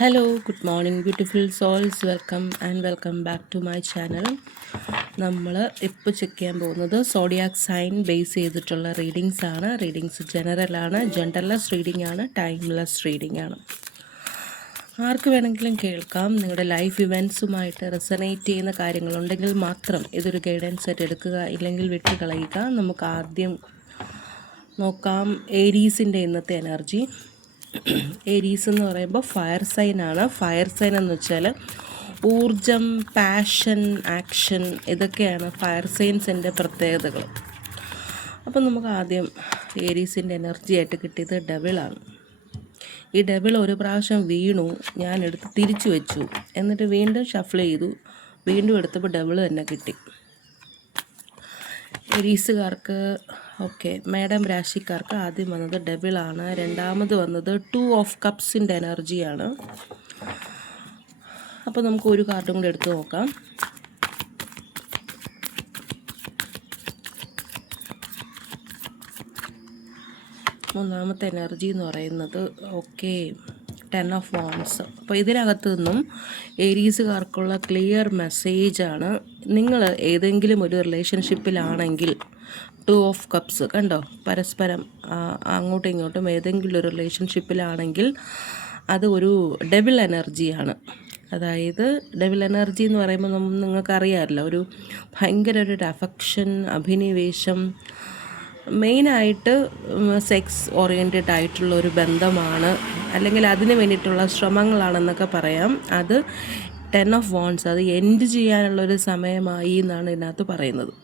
Hello, good morning, beautiful souls. Welcome back to my channel. നമ്മൾ ഇപ്പോൾ check ചെയ്യാൻ പോകുന്നത് സോഡിയാക് സൈൻ ബേസ് ചെയ്തിട്ടുള്ള റീഡിങ്സ് ആണ്. റീഡിങ്സ് ജനറലാണ്, ജെൻഡർലെസ് റീഡിംഗ് ആണ്, ടൈംലെസ് റീഡിംഗ് ആണ്. ആർക്ക് വേണമെങ്കിലും കേൾക്കാം. നിങ്ങളുടെ ലൈഫ് ഇവൻറ്റ്സുമായിട്ട് റെസനേറ്റ് ചെയ്യുന്ന കാര്യങ്ങളുണ്ടെങ്കിൽ മാത്രം ഇതൊരു ഗൈഡൻസ് ആയിട്ട് എടുക്കുക, ഇല്ലെങ്കിൽ വിട്ടുകളയുക. നമുക്ക് ആദ്യം നോക്കാം ഏരീസിൻ്റെ ഇന്നത്തെ എനർജി. ഏരീസ് എന്ന് പറയുമ്പോൾ ഫയർ സൈൻ ആണ്. ഫയർ സൈൻ എന്ന് വെച്ചാൽ ഊർജം, പാഷൻ, ആക്ഷൻ, ഇതൊക്കെയാണ് ഫയർ സൈൻസിൻ്റെ പ്രത്യേകതകൾ. അപ്പം നമുക്ക് ആദ്യം ഏരീസിൻ്റെ എനർജി ആയിട്ട് കിട്ടിയത് ഡബിളാണ്. ഈ ഡബിൾ ഒരു പ്രാവശ്യം വീണു, ഞാൻ എടുത്ത് തിരിച്ചു വെച്ചു, എന്നിട്ട് വീണ്ടും ഷഫിൾ ചെയ്തു, വീണ്ടും എടുത്തപ്പോൾ ഡബിൾ തന്നെ കിട്ടി. ഏരീസുകാർക്ക് മേഡം രാശിക്കാർക്ക് ആദ്യം വന്നത് ഡബിളാണ്. രണ്ടാമത് വന്നത് 2 ഓഫ് കപ്സിൻ്റെ എനർജിയാണ്. അപ്പോൾ നമുക്ക് ഒരു കാർഡും കൂടെ എടുത്ത് നോക്കാം. മൂന്നാമത്തെ എനർജി എന്ന് പറയുന്നത് 10 ഓഫ് വാൺസ്. അപ്പോൾ ഇതിനകത്ത് നിന്നും ഏരീസുകാർക്കുള്ള ക്ലിയർ മെസ്സേജാണ്. നിങ്ങൾ ഏതെങ്കിലും ഒരു റിലേഷൻഷിപ്പിലാണെങ്കിൽ 2 ഓഫ് കപ്സ് കണ്ടോ, പരസ്പരം അങ്ങോട്ടും ഇങ്ങോട്ടും ഏതെങ്കിലും ഒരു റിലേഷൻഷിപ്പിലാണെങ്കിൽ അത് ഒരു ഡബിൾ എനർജിയാണ്. അതായത് ഡബിൾ എനർജി എന്ന് പറയുമ്പോൾ നിങ്ങൾക്കറിയാമല്ലോ, ഒരു ഭയങ്കര ഒരു അഫെക്ഷൻ, അഭിനിവേശം, മെയിനായിട്ട് സെക്സ് ഓറിയൻറ്റഡ് ആയിട്ടുള്ള ഒരു ബന്ധമാണ്, അല്ലെങ്കിൽ അതിന് വേണ്ടിയിട്ടുള്ള ശ്രമങ്ങളാണെന്നൊക്കെ പറയാം. അത് 10 ഓഫ് വാൺസ്, അത് എൻഡ് ചെയ്യാനുള്ളൊരു സമയമായി എന്നാണ് ഇതിനകത്ത് പറയുന്നത്.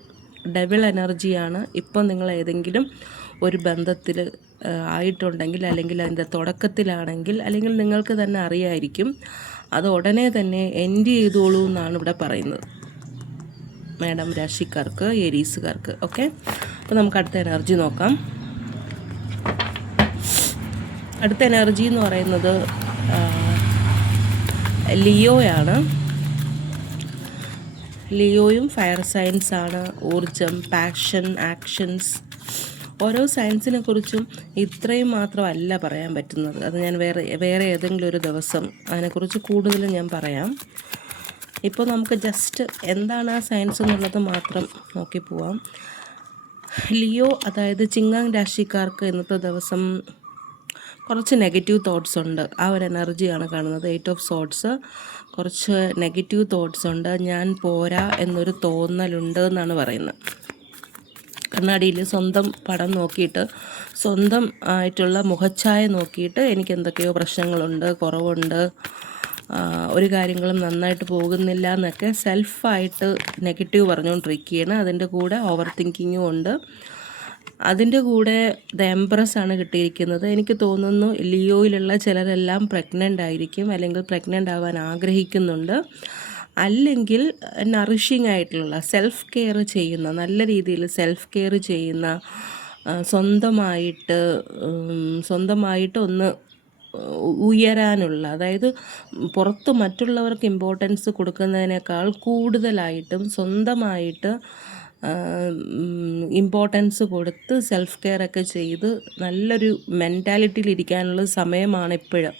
ഡബിൾ എനർജിയാണ്. ഇപ്പം നിങ്ങൾ ഏതെങ്കിലും ഒരു ബന്ധത്തിൽ ആയിട്ടുണ്ടെങ്കിൽ, അല്ലെങ്കിൽ അതിൻ്റെ തുടക്കത്തിലാണെങ്കിൽ, അല്ലെങ്കിൽ നിങ്ങൾക്ക് തന്നെ അറിയായിരിക്കും, അത് ഉടനെ തന്നെ എൻഡ് ചെയ്തോളൂ എന്നാണ് ഇവിടെ പറയുന്നത് മേഡം രാശിക്കാർക്ക്, ഏരീസുകാർക്ക്. അപ്പോൾ നമുക്ക് അടുത്ത എനർജി നോക്കാം. അടുത്ത എനർജി എന്ന് പറയുന്നത് ലിയോയാണ്. ലിയോയും ഫയർ സയൻസ് ആണ്. ഊർജം, പാഷൻ, ആക്ഷൻസ്. ഓരോ സയൻസിനെ കുറിച്ചും ഇത്രയും മാത്രമല്ല പറയാൻ പറ്റുന്നത്. അത് ഞാൻ വേറെ ഏതെങ്കിലും ഒരു ദിവസം അതിനെക്കുറിച്ച് കൂടുതൽ ഞാൻ പറയാം. ഇപ്പോൾ നമുക്ക് ജസ്റ്റ് എന്താണ് ആ സയൻസ് എന്നുള്ളത് മാത്രം നോക്കി പോവാം. ലിയോ, അതായത് ചിങ്ങം രാശിക്കാർക്ക് ഇന്നത്തെ ദിവസം കുറച്ച് നെഗറ്റീവ് തോട്ട്സ് ഉണ്ട്. ആ ഒരു എനർജിയാണ് കാണുന്നത്. 8 ഓഫ് സോഡ്സ്. കുറച്ച് നെഗറ്റീവ് തോട്ട്സ് ഉണ്ട്. ഞാൻ പോരാ എന്നൊരു തോന്നലുണ്ട് എന്നാണ് പറയുന്നത്. കണ്ണാടിയിൽ സ്വന്തം പടം നോക്കിയിട്ട്, സ്വന്തം ആയിട്ടുള്ള മുഖച്ഛായ നോക്കിയിട്ട് എനിക്ക് എന്തൊക്കെയോ പ്രശ്നങ്ങളുണ്ട്, കുറവുണ്ട്, ഒരു കാര്യങ്ങളും നന്നായിട്ട് പോകുന്നില്ല എന്നൊക്കെ സെൽഫായിട്ട് നെഗറ്റീവ് പറഞ്ഞുകൊണ്ടിരിക്കുകയാണ്. അതിൻ്റെ കൂടെ ഓവർ തിങ്കിങ്ങും ഉണ്ട്. അതിൻ്റെ കൂടെ ദ എംപ്രസ് ആണ് കിട്ടിയിരിക്കുന്നത്. എനിക്ക് തോന്നുന്നു ലിയോയിലുള്ള ചിലരെല്ലാം പ്രഗ്നൻ്റ് ആയിരിക്കും, അല്ലെങ്കിൽ പ്രഗ്നൻ്റ് ആവാൻ ആഗ്രഹിക്കുന്നുണ്ട്, അല്ലെങ്കിൽ നറിഷിങ് ആയിട്ടുള്ള സെൽഫ് കെയർ ചെയ്യുന്ന, നല്ല രീതിയിൽ സെൽഫ് കെയർ ചെയ്യുന്ന, സ്വന്തമായിട്ട് ഒന്ന് ഉയരാനുള്ള, അതായത് പുറത്ത് മറ്റുള്ളവർക്ക് ഇമ്പോർട്ടൻസ് കൊടുക്കുന്നതിനേക്കാൾ കൂടുതലായിട്ടും സ്വന്തമായിട്ട് ഇമ്പോർട്ടൻസ് കൊടുത്ത് സെൽഫ് കെയർ ഒക്കെ ചെയ്ത് നല്ലൊരു മെൻറ്റാലിറ്റിയിലിരിക്കാനുള്ള സമയമാണ് ഇപ്പോഴും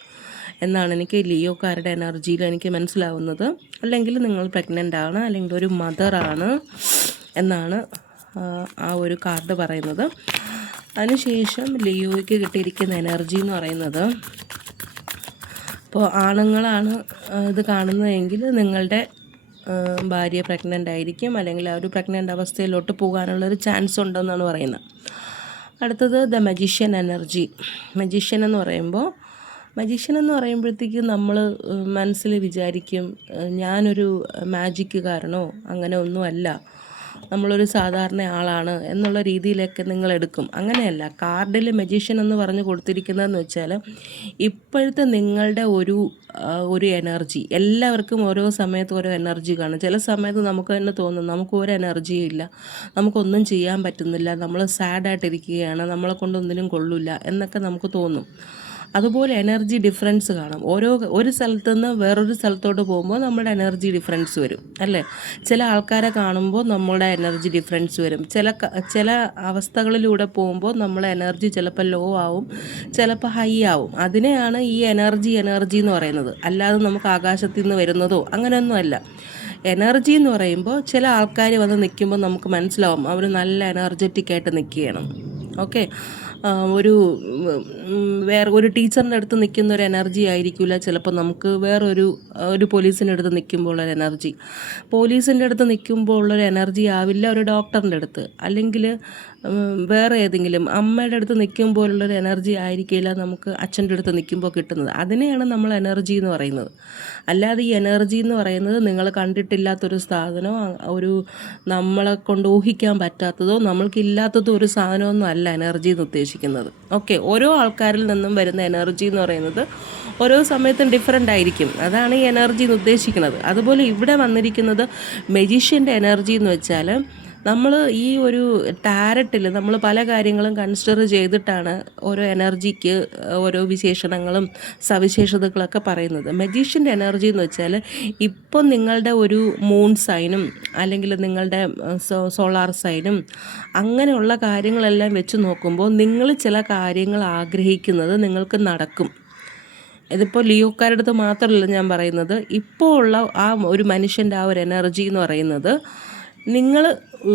എന്നാണ് എനിക്ക് ലിയോക്കാരുടെ എനർജിയിൽ എനിക്ക് മനസ്സിലാവുന്നത്. അല്ലെങ്കിൽ നിങ്ങൾ പ്രഗ്നൻ്റ് ആണ്, അല്ലെങ്കിൽ ഒരു മദറാണ് എന്നാണ് ആ ഒരു കാർഡ് പറയുന്നത്. അതിനുശേഷം ലിയോയ്ക്ക് കിട്ടിയിരിക്കുന്ന എനർജി എന്ന് പറയുന്നത്, ഇപ്പോൾ ആണുങ്ങളാണ് ഇത് കാണുന്നതെങ്കിൽ നിങ്ങളുടെ ഭാര്യ പ്രഗ്നൻ്റ് ആയിരിക്കും, അല്ലെങ്കിൽ ആ ഒരു പ്രഗ്നൻ്റ് അവസ്ഥയിലോട്ട് പോകാനുള്ളൊരു ചാൻസ് ഉണ്ടെന്നാണ് പറയുന്നത്. അടുത്തത് ദ മജീഷ്യൻ എനർജി. മജീഷ്യൻ എന്ന് പറയുമ്പോഴത്തേക്കും നമ്മൾ മനസ്സിൽ വിചാരിക്കും, ഞാനൊരു മാജിക്കുകാരനോ അങ്ങനെ ഒന്നുമല്ല, നമ്മളൊരു സാധാരണ ആളാണ് എന്നുള്ള രീതിയിലൊക്കെ നിങ്ങൾ എടുക്കും. അങ്ങനെയല്ല. കാർഡിൽ മജീഷ്യൻ എന്ന് പറഞ്ഞ് കൊടുത്തിരിക്കുന്നതെന്ന് വെച്ചാൽ ഇപ്പോഴത്തെ നിങ്ങളുടെ ഒരു എനർജി, എല്ലാവർക്കും ഓരോ സമയത്ത് ഓരോ എനർജി കാണും. ചില സമയത്ത് നമുക്ക് തന്നെ തോന്നും നമുക്ക് ഒരു എനർജിയും ഇല്ല, നമുക്കൊന്നും ചെയ്യാൻ പറ്റുന്നില്ല, നമ്മൾ സാഡായിട്ടിരിക്കുകയാണ്, നമ്മളെ കൊണ്ടൊന്നിനും കൊള്ളില്ല എന്നൊക്കെ നമുക്ക് തോന്നും. അതുപോലെ എനർജി ഡിഫറൻസ് കാണും. ഒരു സ്ഥലത്തു നിന്ന് വേറൊരു സ്ഥലത്തോട്ട് പോകുമ്പോൾ നമ്മുടെ എനർജി ഡിഫറൻസ് വരും അല്ലേ. ചില ആൾക്കാരെ കാണുമ്പോൾ നമ്മുടെ എനർജി ഡിഫറൻസ് വരും. ചില അവസ്ഥകളിലൂടെ പോകുമ്പോൾ നമ്മളെ എനർജി ചിലപ്പോൾ ലോ ആവും, ചിലപ്പോൾ ഹൈ ആവും. അതിനെയാണ് ഈ എനർജി എന്ന് പറയുന്നത്. അല്ലാതെ നമുക്ക് ആകാശത്തിൽ നിന്ന് വരുന്നതോ അങ്ങനെയൊന്നും അല്ല. എനർജി എന്ന് പറയുമ്പോൾ ചില ആൾക്കാർ വന്ന് നിൽക്കുമ്പോൾ നമുക്ക് മനസ്സിലാവും അവർ നല്ല എനർജറ്റിക് ആയിട്ട് നിൽക്കുകയാണ്. ഓക്കെ, ഒരു ടീച്ചറിൻ്റെ അടുത്ത് നിൽക്കുന്ന ഒരു എനർജി ആയിരിക്കില്ല ചിലപ്പോൾ നമുക്ക് ഒരു പോലീസിൻ്റെ അടുത്ത് നിൽക്കുമ്പോൾ ഉള്ളൊരു എനർജി, പോലീസിൻ്റെ അടുത്ത് നിൽക്കുമ്പോൾ ഉള്ളൊരു എനർജി ആവില്ല ഒരു ഡോക്ടറിൻ്റെ അടുത്ത്, അല്ലെങ്കിൽ വേറെ ഏതെങ്കിലും അമ്മയുടെ അടുത്ത് നിൽക്കുമ്പോഴുള്ളൊരു എനർജി ആയിരിക്കില്ല നമുക്ക് അച്ഛൻ്റെ അടുത്ത് നിൽക്കുമ്പോൾ കിട്ടുന്നത്. അതിനെയാണ് നമ്മൾ എനർജി എന്ന് പറയുന്നത്. അല്ലാതെ ഈ എനർജി എന്ന് പറയുന്നത് നിങ്ങൾ കണ്ടിട്ടില്ലാത്തൊരു സാധനമോ നമ്മളെ കൊണ്ട് ഊഹിക്കാൻ പറ്റാത്തതോ നമ്മൾക്കില്ലാത്തതോ ഒരു സാധനമൊന്നും അല്ല എനർജി എന്ന് ഉദ്ദേശിക്കുന്നത്. ഓക്കെ, ഓരോ ആൾക്കാരിൽ നിന്നും വരുന്ന എനർജി എന്ന് പറയുന്നത് ഓരോ സമയത്തും ഡിഫറെൻ്റ് ആയിരിക്കും. അതാണ് ഈ എനർജി എന്ന് ഉദ്ദേശിക്കുന്നത്. അതുപോലെ ഇവിടെ വന്നിരിക്കുന്നത് മെജീഷ്യൻ്റെ എനർജി എന്ന് വെച്ചാൽ നമ്മൾ ഈ ഒരു ടാരറ്റിൽ നമ്മൾ പല കാര്യങ്ങളും കൺസിഡർ ചെയ്തിട്ടാണ് ഓരോ എനർജിക്ക് ഓരോ വിശേഷണങ്ങളും സവിശേഷതകളൊക്കെ പറയുന്നത്. മജീഷ്യൻ്റെ എനർജി എന്ന് വെച്ചാൽ ഇപ്പം നിങ്ങളുടെ ഒരു മൂൺ സൈനും അല്ലെങ്കിൽ നിങ്ങളുടെ സോളാർ സൈനും അങ്ങനെയുള്ള കാര്യങ്ങളെല്ലാം വെച്ച് നോക്കുമ്പോൾ നിങ്ങൾ ചില കാര്യങ്ങൾ ആഗ്രഹിക്കുന്നത് നിങ്ങൾക്ക് നടക്കും. ഇതിപ്പോൾ ലിയോക്കാരുടെ അടുത്ത് മാത്രമല്ല ഞാൻ പറയുന്നത്, ഇപ്പോൾ ഉള്ള ആ ഒരു മനുഷ്യൻ്റെ ആ ഒരു എനർജി എന്ന് പറയുന്നത് നിങ്ങൾ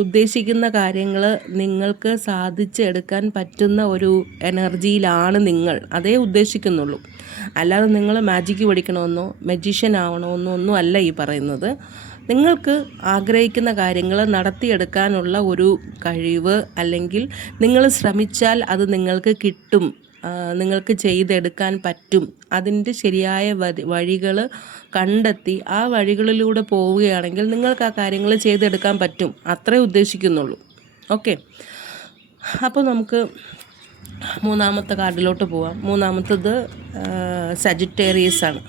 ഉദ്ദേശിക്കുന്ന കാര്യങ്ങൾ നിങ്ങൾക്ക് സാധിച്ചെടുക്കാൻ പറ്റുന്ന ഒരു എനർജിയിലാണ് നിങ്ങൾ, അതേ ഉദ്ദേശിക്കുന്നുള്ളൂ. അല്ലാതെ നിങ്ങൾ മാജിക്ക് പഠിക്കണമെന്നോ മജീഷ്യൻ ആവണമെന്നോ ഒന്നും അല്ല ഈ പറയുന്നത്. നിങ്ങൾക്ക് ആഗ്രഹിക്കുന്ന കാര്യങ്ങൾ നടത്തിയെടുക്കാനുള്ള ഒരു കഴിവ്, അല്ലെങ്കിൽ നിങ്ങൾ ശ്രമിച്ചാൽ അത് നിങ്ങൾക്ക് കിട്ടും, നിങ്ങൾക്ക് ചെയ്തെടുക്കാൻ പറ്റും. അതിൻ്റെ ശരിയായ വഴികൾ കണ്ടെത്തി ആ വഴികളിലൂടെ പോവുകയാണെങ്കിൽ നിങ്ങൾക്ക് ആ കാര്യങ്ങൾ ചെയ്തെടുക്കാൻ പറ്റും. അത്രേ ഉദ്ദേശിക്കുന്നുള്ളൂ. ഓക്കെ, അപ്പോൾ നമുക്ക് മൂന്നാമത്തെ കാർഡിലോട്ട് പോവാം. മൂന്നാമത്തത് സജിറ്റേറിയസ് ആണ്.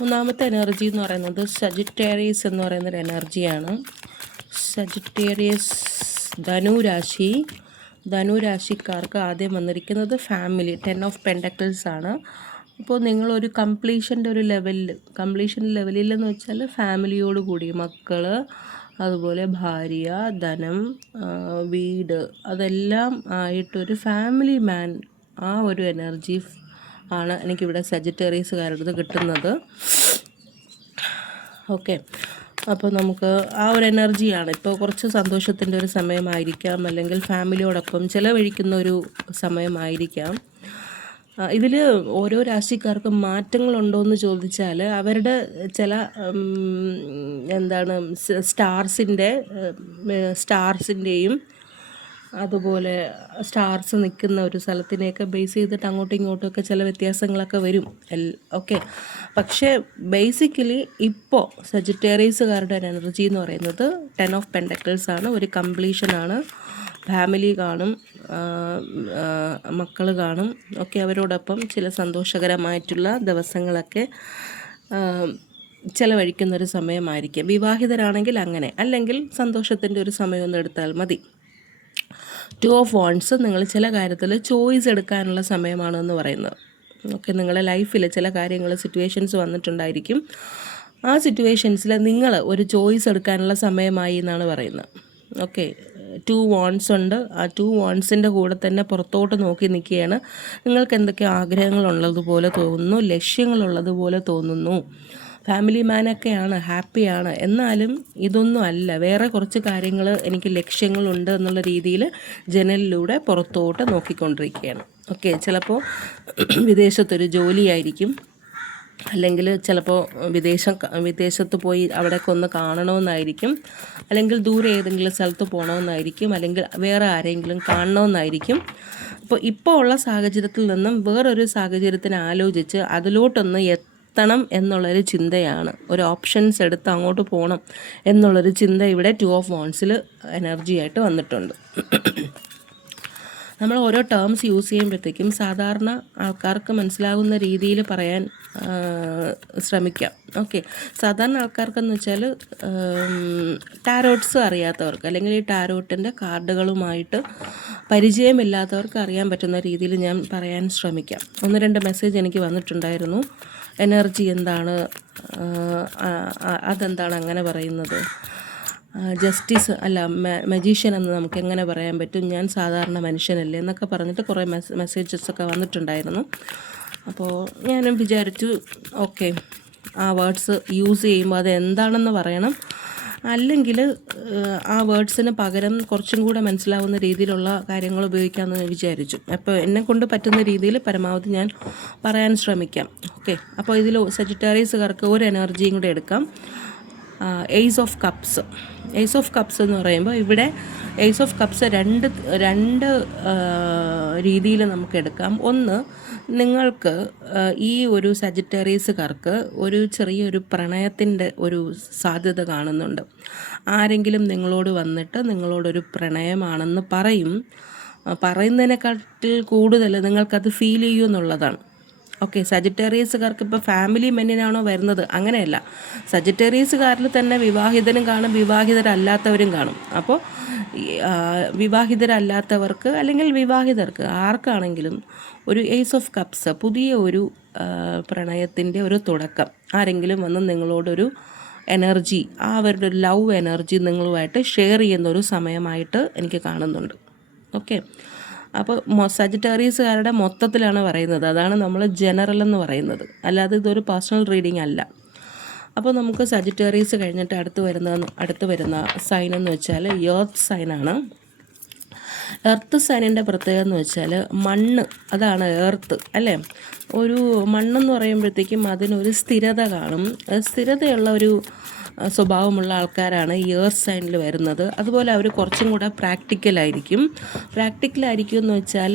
മൂന്നാമത്തെ എനർജി എന്ന് പറയുന്നത് സജിറ്റേറിയസ് എന്ന് പറയുന്നൊരു എനർജിയാണ്. സജിറ്റേറിയസ് ധനുരാശിക്കാർക്ക് ആദ്യം വന്നിരിക്കുന്നത് ഫാമിലി 10 ഓഫ് പെൻഡക്കിൾസ് ആണ്. അപ്പോൾ നിങ്ങളൊരു കംപ്ലീഷൻ ലെവലിൽ എന്ന് വെച്ചാൽ ഫാമിലിയോട് കൂടി മക്കൾ, അതുപോലെ ഭാര്യ, ധനം, വീട്, അതെല്ലാം ആയിട്ടൊരു ഫാമിലി മാൻ, ആ ഒരു എനർജി ആണ് എനിക്കിവിടെ സജിറ്റേറിയസുകാരുടെ കിട്ടുന്നത്. ഓക്കെ, അപ്പോൾ നമുക്ക് ആ ഒരു എനർജിയാണ്. ഇപ്പോൾ കുറച്ച് സന്തോഷത്തിൻ്റെ ഒരു സമയമായിരിക്കാം, അല്ലെങ്കിൽ ഫാമിലിയോടൊപ്പം ചിലവഴിക്കുന്ന ഒരു സമയമായിരിക്കാം. ഇതിൽ ഓരോ രാശിക്കാർക്കും മാറ്റങ്ങളുണ്ടോ എന്ന് ചോദിച്ചാൽ അവരുടെ ചില സ്റ്റാർസിൻ്റെയും അതുപോലെ സ്റ്റാർസ് നിൽക്കുന്ന ഒരു സ്ഥലത്തിനെയൊക്കെ ബേസ് ചെയ്തിട്ട് അങ്ങോട്ടും ഇങ്ങോട്ടുമൊക്കെ ചില വ്യത്യാസങ്ങളൊക്കെ വരും. ഓക്കെ, പക്ഷേ ബേസിക്കലി ഇപ്പോൾ സജിറ്റേറിയസുകാരുടെ എനർജി എന്ന് പറയുന്നത് 10 ഓഫ് പെൻഡക്കിൾസ് ആണ്. ഒരു കംപ്ലീഷനാണ്. ഫാമിലി കാണും, മക്കൾ കാണും, ഒക്കെ അവരോടൊപ്പം ചില സന്തോഷകരമായിട്ടുള്ള ദിവസങ്ങളൊക്കെ ചിലവഴിക്കുന്നൊരു സമയമായിരിക്കും. വിവാഹിതരാണെങ്കിൽ അങ്ങനെ, അല്ലെങ്കിൽ സന്തോഷത്തിൻ്റെ ഒരു സമയമൊന്നും എടുത്താൽ മതി. 2 ഓഫ് വാണ്ട്സ് നിങ്ങൾ ചില കാര്യത്തിൽ ചോയ്സ് എടുക്കാനുള്ള സമയമാണെന്ന് പറയുന്നത്. ഓക്കെ, നിങ്ങളുടെ ലൈഫിൽ ചില കാര്യങ്ങൾ സിറ്റുവേഷൻസ് വന്നിട്ടുണ്ടായിരിക്കും. ആ സിറ്റുവേഷൻസിൽ നിങ്ങൾ ഒരു ചോയ്സ് എടുക്കാനുള്ള സമയമായി എന്നാണ് പറയുന്നത്. ഓക്കെ, 2 വാണ്ട്സ് ഉണ്ട്. ആ 2 വാണ്ട്സിൻ്റെ കൂടെ തന്നെ പുറത്തോട്ട് നോക്കി നിൽക്കുകയാണ്. നിങ്ങൾക്ക് എന്തൊക്കെ ആഗ്രഹങ്ങളുള്ളതുപോലെ തോന്നുന്നു, ലക്ഷ്യങ്ങളുള്ളതുപോലെ തോന്നുന്നു, ഫാമിലി മാനൊക്കെയാണ്, ഹാപ്പിയാണ്. എന്നാലും ഇതൊന്നും അല്ല, വേറെ കുറച്ച് കാര്യങ്ങൾ എനിക്ക് ലക്ഷ്യങ്ങളുണ്ട് എന്നുള്ള രീതിയിൽ ജനലിലൂടെ പുറത്തോട്ട് നോക്കിക്കൊണ്ടിരിക്കുകയാണ്. ഓക്കെ, ചിലപ്പോൾ വിദേശത്തൊരു ജോലിയായിരിക്കും, അല്ലെങ്കിൽ ചിലപ്പോൾ വിദേശത്ത് പോയി അവിടെയൊക്കെ ഒന്ന് കാണണമെന്നായിരിക്കും, അല്ലെങ്കിൽ ദൂരെ ഏതെങ്കിലും സ്ഥലത്ത് പോകണമെന്നായിരിക്കും, അല്ലെങ്കിൽ വേറെ ആരെങ്കിലും കാണണമെന്നായിരിക്കും. ഇപ്പോൾ ഉള്ള സാഹചര്യത്തിൽ നിന്നും വേറൊരു സാഹചര്യത്തിന് ആലോചിച്ച് അതിലോട്ടൊന്ന് എത്തണം എന്നുള്ളൊരു ചിന്തയാണ്. ഒരു ഓപ്ഷൻസ് എടുത്ത് അങ്ങോട്ട് പോകണം എന്നുള്ളൊരു ചിന്ത ഇവിടെ 2 ഓഫ് വാണ്ട്സിൽ എനർജി ആയിട്ട് വന്നിട്ടുണ്ട്. നമ്മൾ ഓരോ ടേംസ് യൂസ് ചെയ്യുമ്പോഴത്തേക്കും സാധാരണ ആൾക്കാർക്ക് മനസ്സിലാകുന്ന രീതിയിൽ പറയാൻ ശ്രമിക്കാം. ഓക്കെ, സാധാരണ ആൾക്കാർക്കെന്ന് വെച്ചാൽ ടാരോട്ട്സ് അറിയാത്തവർക്ക് അല്ലെങ്കിൽ ഈ ടാരോട്ടിൻ്റെ കാർഡുകളുമായിട്ട് പരിചയമില്ലാത്തവർക്ക് അറിയാൻ പറ്റുന്ന രീതിയിൽ ഞാൻ പറയാൻ ശ്രമിക്കാം. 1-2 മെസ്സേജ് എനിക്ക് വന്നിട്ടുണ്ടായിരുന്നു. എനർജി എന്താണ്, അതെന്താണ് അങ്ങനെ പറയുന്നത്, ജസ്റ്റിസ് അല്ല മജീഷ്യൻ എന്ന് നമുക്ക് എങ്ങനെ പറയാൻ പറ്റും, ഞാൻ സാധാരണ മനുഷ്യനല്ലേ എന്നൊക്കെ പറഞ്ഞിട്ട് കുറേ മെസ്സേജസൊക്കെ വന്നിട്ടുണ്ടായിരുന്നു. അപ്പോൾ ഞാനും വിചാരിച്ചു ഓക്കെ, ആ വേർഡ്സ് യൂസ് ചെയ്യുമ്പോൾ അത് എന്താണെന്ന് പറയണം, അല്ലെങ്കിൽ ആ വേർഡ്സിന് പകരം കുറച്ചും കൂടെ മനസ്സിലാവുന്ന രീതിയിലുള്ള കാര്യങ്ങൾ ഉപയോഗിക്കാമെന്ന് വിചാരിച്ചു. അപ്പോൾ എന്നെക്കൊണ്ട് പറ്റുന്ന രീതിയിൽ പരമാവധി ഞാൻ പറയാൻ ശ്രമിക്കാം. ഓക്കെ, അപ്പോൾ ഇതിൽ സജിറ്റേറിയസുകാർക്ക് ഒരു എനർജിയും കൂടെ എടുക്കാം. Ace of cups. Ace of cups എന്ന് പറയുമ്പോൾ ഇവിടെ ഏസ് ഓഫ് കപ്സ് രണ്ട് രീതിയിൽ നമുക്ക് എടുക്കാം. ഒന്ന്, നിങ്ങൾക്ക് ഈ ഒരു സജിറ്റേറിയസുകാർക്ക് ഒരു ചെറിയൊരു പ്രണയത്തിൻ്റെ ഒരു സാധ്യത കാണുന്നുണ്ട്. ആരെങ്കിലും നിങ്ങളോട് വന്നിട്ട് നിങ്ങളോടൊരു പ്രണയമാണെന്ന് പറയുന്നതിനെക്കാട്ടിൽ കൂടുതൽ നിങ്ങൾക്കത് ഫീൽ ചെയ്യുമെന്നുള്ളതാണ്. ഓക്കെ, സജിറ്റേറിയസുകാർക്ക് ഇപ്പോൾ ഫാമിലി മെന്നിനാണോ വരുന്നത്, അങ്ങനെയല്ല. സജിറ്റേറിയസുകാരിൽ തന്നെ വിവാഹിതരും കാണും, വിവാഹിതരല്ലാത്തവരും കാണും. അപ്പോൾ വിവാഹിതരല്ലാത്തവർക്ക് അല്ലെങ്കിൽ വിവാഹിതർക്ക് ആർക്കാണെങ്കിലും ഒരു ഏസ് ഓഫ് കപ്സ്, പുതിയ ഒരു പ്രണയത്തിൻ്റെ ഒരു തുടക്കം, ആരെങ്കിലും വന്ന് നിങ്ങളോടൊരു എനർജി, അവരുടെ ഒരു ലവ് എനർജി നിങ്ങളുമായിട്ട് ഷെയർ ചെയ്യുന്നൊരു സമയമായിട്ട് എനിക്ക് കാണുന്നുണ്ട്. ഓക്കെ, അപ്പോൾ സജിറ്റേറിയസുകാരുടെ മൊത്തത്തിലാണ് പറയുന്നത്. അതാണ് നമ്മൾ ജനറൽ എന്ന് പറയുന്നത്, അല്ലാതെ ഇതൊരു പേഴ്സണൽ റീഡിംഗ് അല്ല. അപ്പോൾ നമുക്ക് സജിറ്റേറിയസ് കഴിഞ്ഞിട്ട് അടുത്ത് വരുന്ന സൈൻ എന്ന് വെച്ചാൽ എർത്ത് സൈനാണ്. എർത്ത് സൈനിൻ്റെ പ്രത്യേകത എന്ന് വെച്ചാൽ മണ്ണ്, അതാണ് എർത്ത് അല്ലേ. ഒരു മണ്ണെന്ന് പറയുമ്പോഴത്തേക്കും അതിനൊരു സ്ഥിരത കാണും. സ്ഥിരതയുള്ള ഒരു സ്വഭാവമുള്ള ആൾക്കാരാണ് ഈ എർത്ത് സൈനിൽ വരുന്നത്. അതുപോലെ അവർ കുറച്ചും കൂടെ പ്രാക്ടിക്കലായിരിക്കും എന്ന് വെച്ചാൽ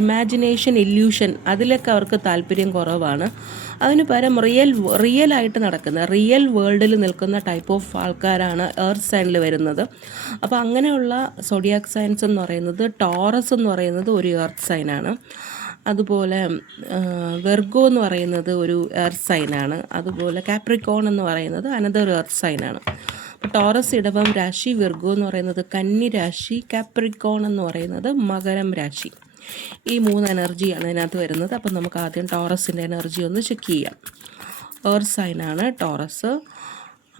ഇമാജിനേഷൻ, ഇല്യൂഷൻ, അതിലൊക്കെ അവർക്ക് താല്പര്യം കുറവാണ്. അതിന് പകരം റിയലായിട്ട് നടക്കുന്ന റിയൽ വേൾഡിൽ നിൽക്കുന്ന ടൈപ്പ് ഓഫ് ആൾക്കാരാണ് എർത്ത് സൈനിൽ വരുന്നത്. അപ്പോൾ അങ്ങനെയുള്ള സോഡിയാക് സൈൻസ് എന്ന് പറയുന്നത്, ടോറസ് എന്ന് പറയുന്നത് ഒരു എർത്ത് സൈനാണ്. അതുപോലെ വെർഗോ എന്ന് പറയുന്നത് ഒരു എർത്ത് സൈനാണ്. അതുപോലെ കാപ്രിക്കോൺ എന്ന് പറയുന്നത് അനദർ എർത്ത് സൈനാണ്. അപ്പോൾ ടോറസ് ഇടവം രാശി, വെർഗോ എന്ന് പറയുന്നത് കന്നി രാശി, കാപ്രിക്കോൺ എന്ന് പറയുന്നത് മകരം രാശി. ഈ 3 എനർജിയാണ് ഇതിനകത്ത് വരുന്നത്. അപ്പം നമുക്ക് ആദ്യം ടോറസിൻ്റെ എനർജി ഒന്ന് ചെക്ക് ചെയ്യാം. എർത്ത് സൈനാണ് ടോറസ്.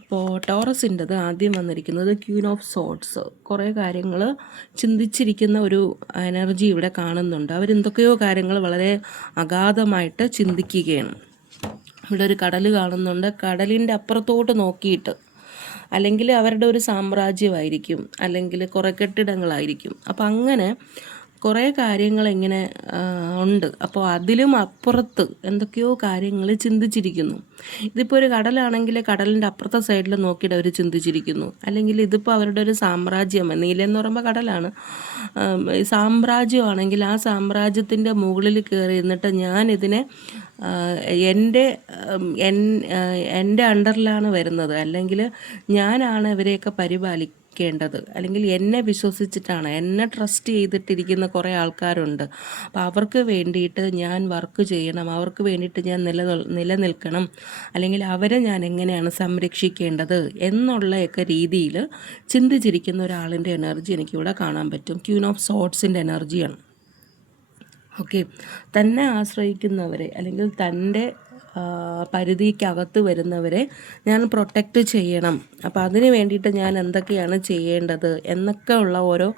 അപ്പോൾ ടോറസിൻ്റെത് ആദ്യം വന്നിരിക്കുന്നത് ക്വീൻ ഓഫ് സോർഡ്സ്. കുറേ കാര്യങ്ങൾ ചിന്തിച്ചിരിക്കുന്ന ഒരു എനർജി ഇവിടെ കാണുന്നുണ്ട്. അവരെന്തൊക്കെയോ കാര്യങ്ങൾ വളരെ അഗാധമായിട്ട് ചിന്തിക്കുകയാണ്. ഇവിടെ ഒരു കടൽ കാണുന്നുണ്ട്. കടലിൻ്റെ അപ്പുറത്തോട്ട് നോക്കിയിട്ട്, അല്ലെങ്കിൽ അവരുടെ ഒരു സാമ്രാജ്യമായിരിക്കും, അല്ലെങ്കിൽ കുറേ കെട്ടിടങ്ങളായിരിക്കും. അപ്പോൾ അങ്ങനെ കുറേ കാര്യങ്ങൾ ഇങ്ങനെ ഉണ്ട്. അപ്പോൾ അതിലും അപ്പുറത്ത് എന്തൊക്കെയോ കാര്യങ്ങൾ ചിന്തിച്ചിരിക്കുന്നു. ഇതിപ്പോൾ ഒരു കടലാണെങ്കിൽ കടലിൻ്റെ അപ്പുറത്തെ സൈഡിൽ നോക്കിയിട്ട് അവർ ചിന്തിച്ചിരിക്കുന്നു. അല്ലെങ്കിൽ ഇതിപ്പോൾ അവരുടെ ഒരു സാമ്രാജ്യമാണ്. നീലെന്ന് പറയുമ്പോൾ കടലാണ്. സാമ്രാജ്യമാണെങ്കിൽ ആ സാമ്രാജ്യത്തിൻ്റെ മുകളിൽ കയറി ഇരുന്നിട്ട് ഞാനിതിനെ എൻ്റെ അണ്ടറിലാണ് വരുന്നത്, അല്ലെങ്കിൽ ഞാനാണ് ഇവരെയൊക്കെ പരിപാലിക്കേണ്ടത്, അല്ലെങ്കിൽ എന്നെ വിശ്വസിച്ചിട്ടാണ്, എന്നെ ട്രസ്റ്റ് ചെയ്തിട്ടിരിക്കുന്ന കുറേ ആൾക്കാരുണ്ട്. അപ്പോൾ അവർക്ക് വേണ്ടിയിട്ട് ഞാൻ വർക്ക് ചെയ്യണം, അവർക്ക് വേണ്ടിയിട്ട് ഞാൻ നിലനിൽക്കണം, അല്ലെങ്കിൽ അവരെ ഞാൻ എങ്ങനെയാണ് സംരക്ഷിക്കേണ്ടത് എന്നുള്ളയൊക്കെ രീതിയിൽ ചിന്തിച്ചിരിക്കുന്ന ഒരാളിൻ്റെ എനർജി എനിക്കിവിടെ കാണാൻ പറ്റും. ക്വീൻ ഓഫ് സോർഡ്സിൻ്റെ എനർജിയാണ്. ഓക്കെ, തന്നെ ആശ്രയിക്കുന്നവരെ അല്ലെങ്കിൽ തൻ്റെ പരിധിക്കകത്ത് വരുന്നവരെ ഞാൻ പ്രൊട്ടക്റ്റ് ചെയ്യണം. അപ്പോൾ അതിന് വേണ്ടിയിട്ട് ഞാൻ എന്തൊക്കെയാണ് ചെയ്യേണ്ടത് എന്നൊക്കെ ഉള്ള ഓരോ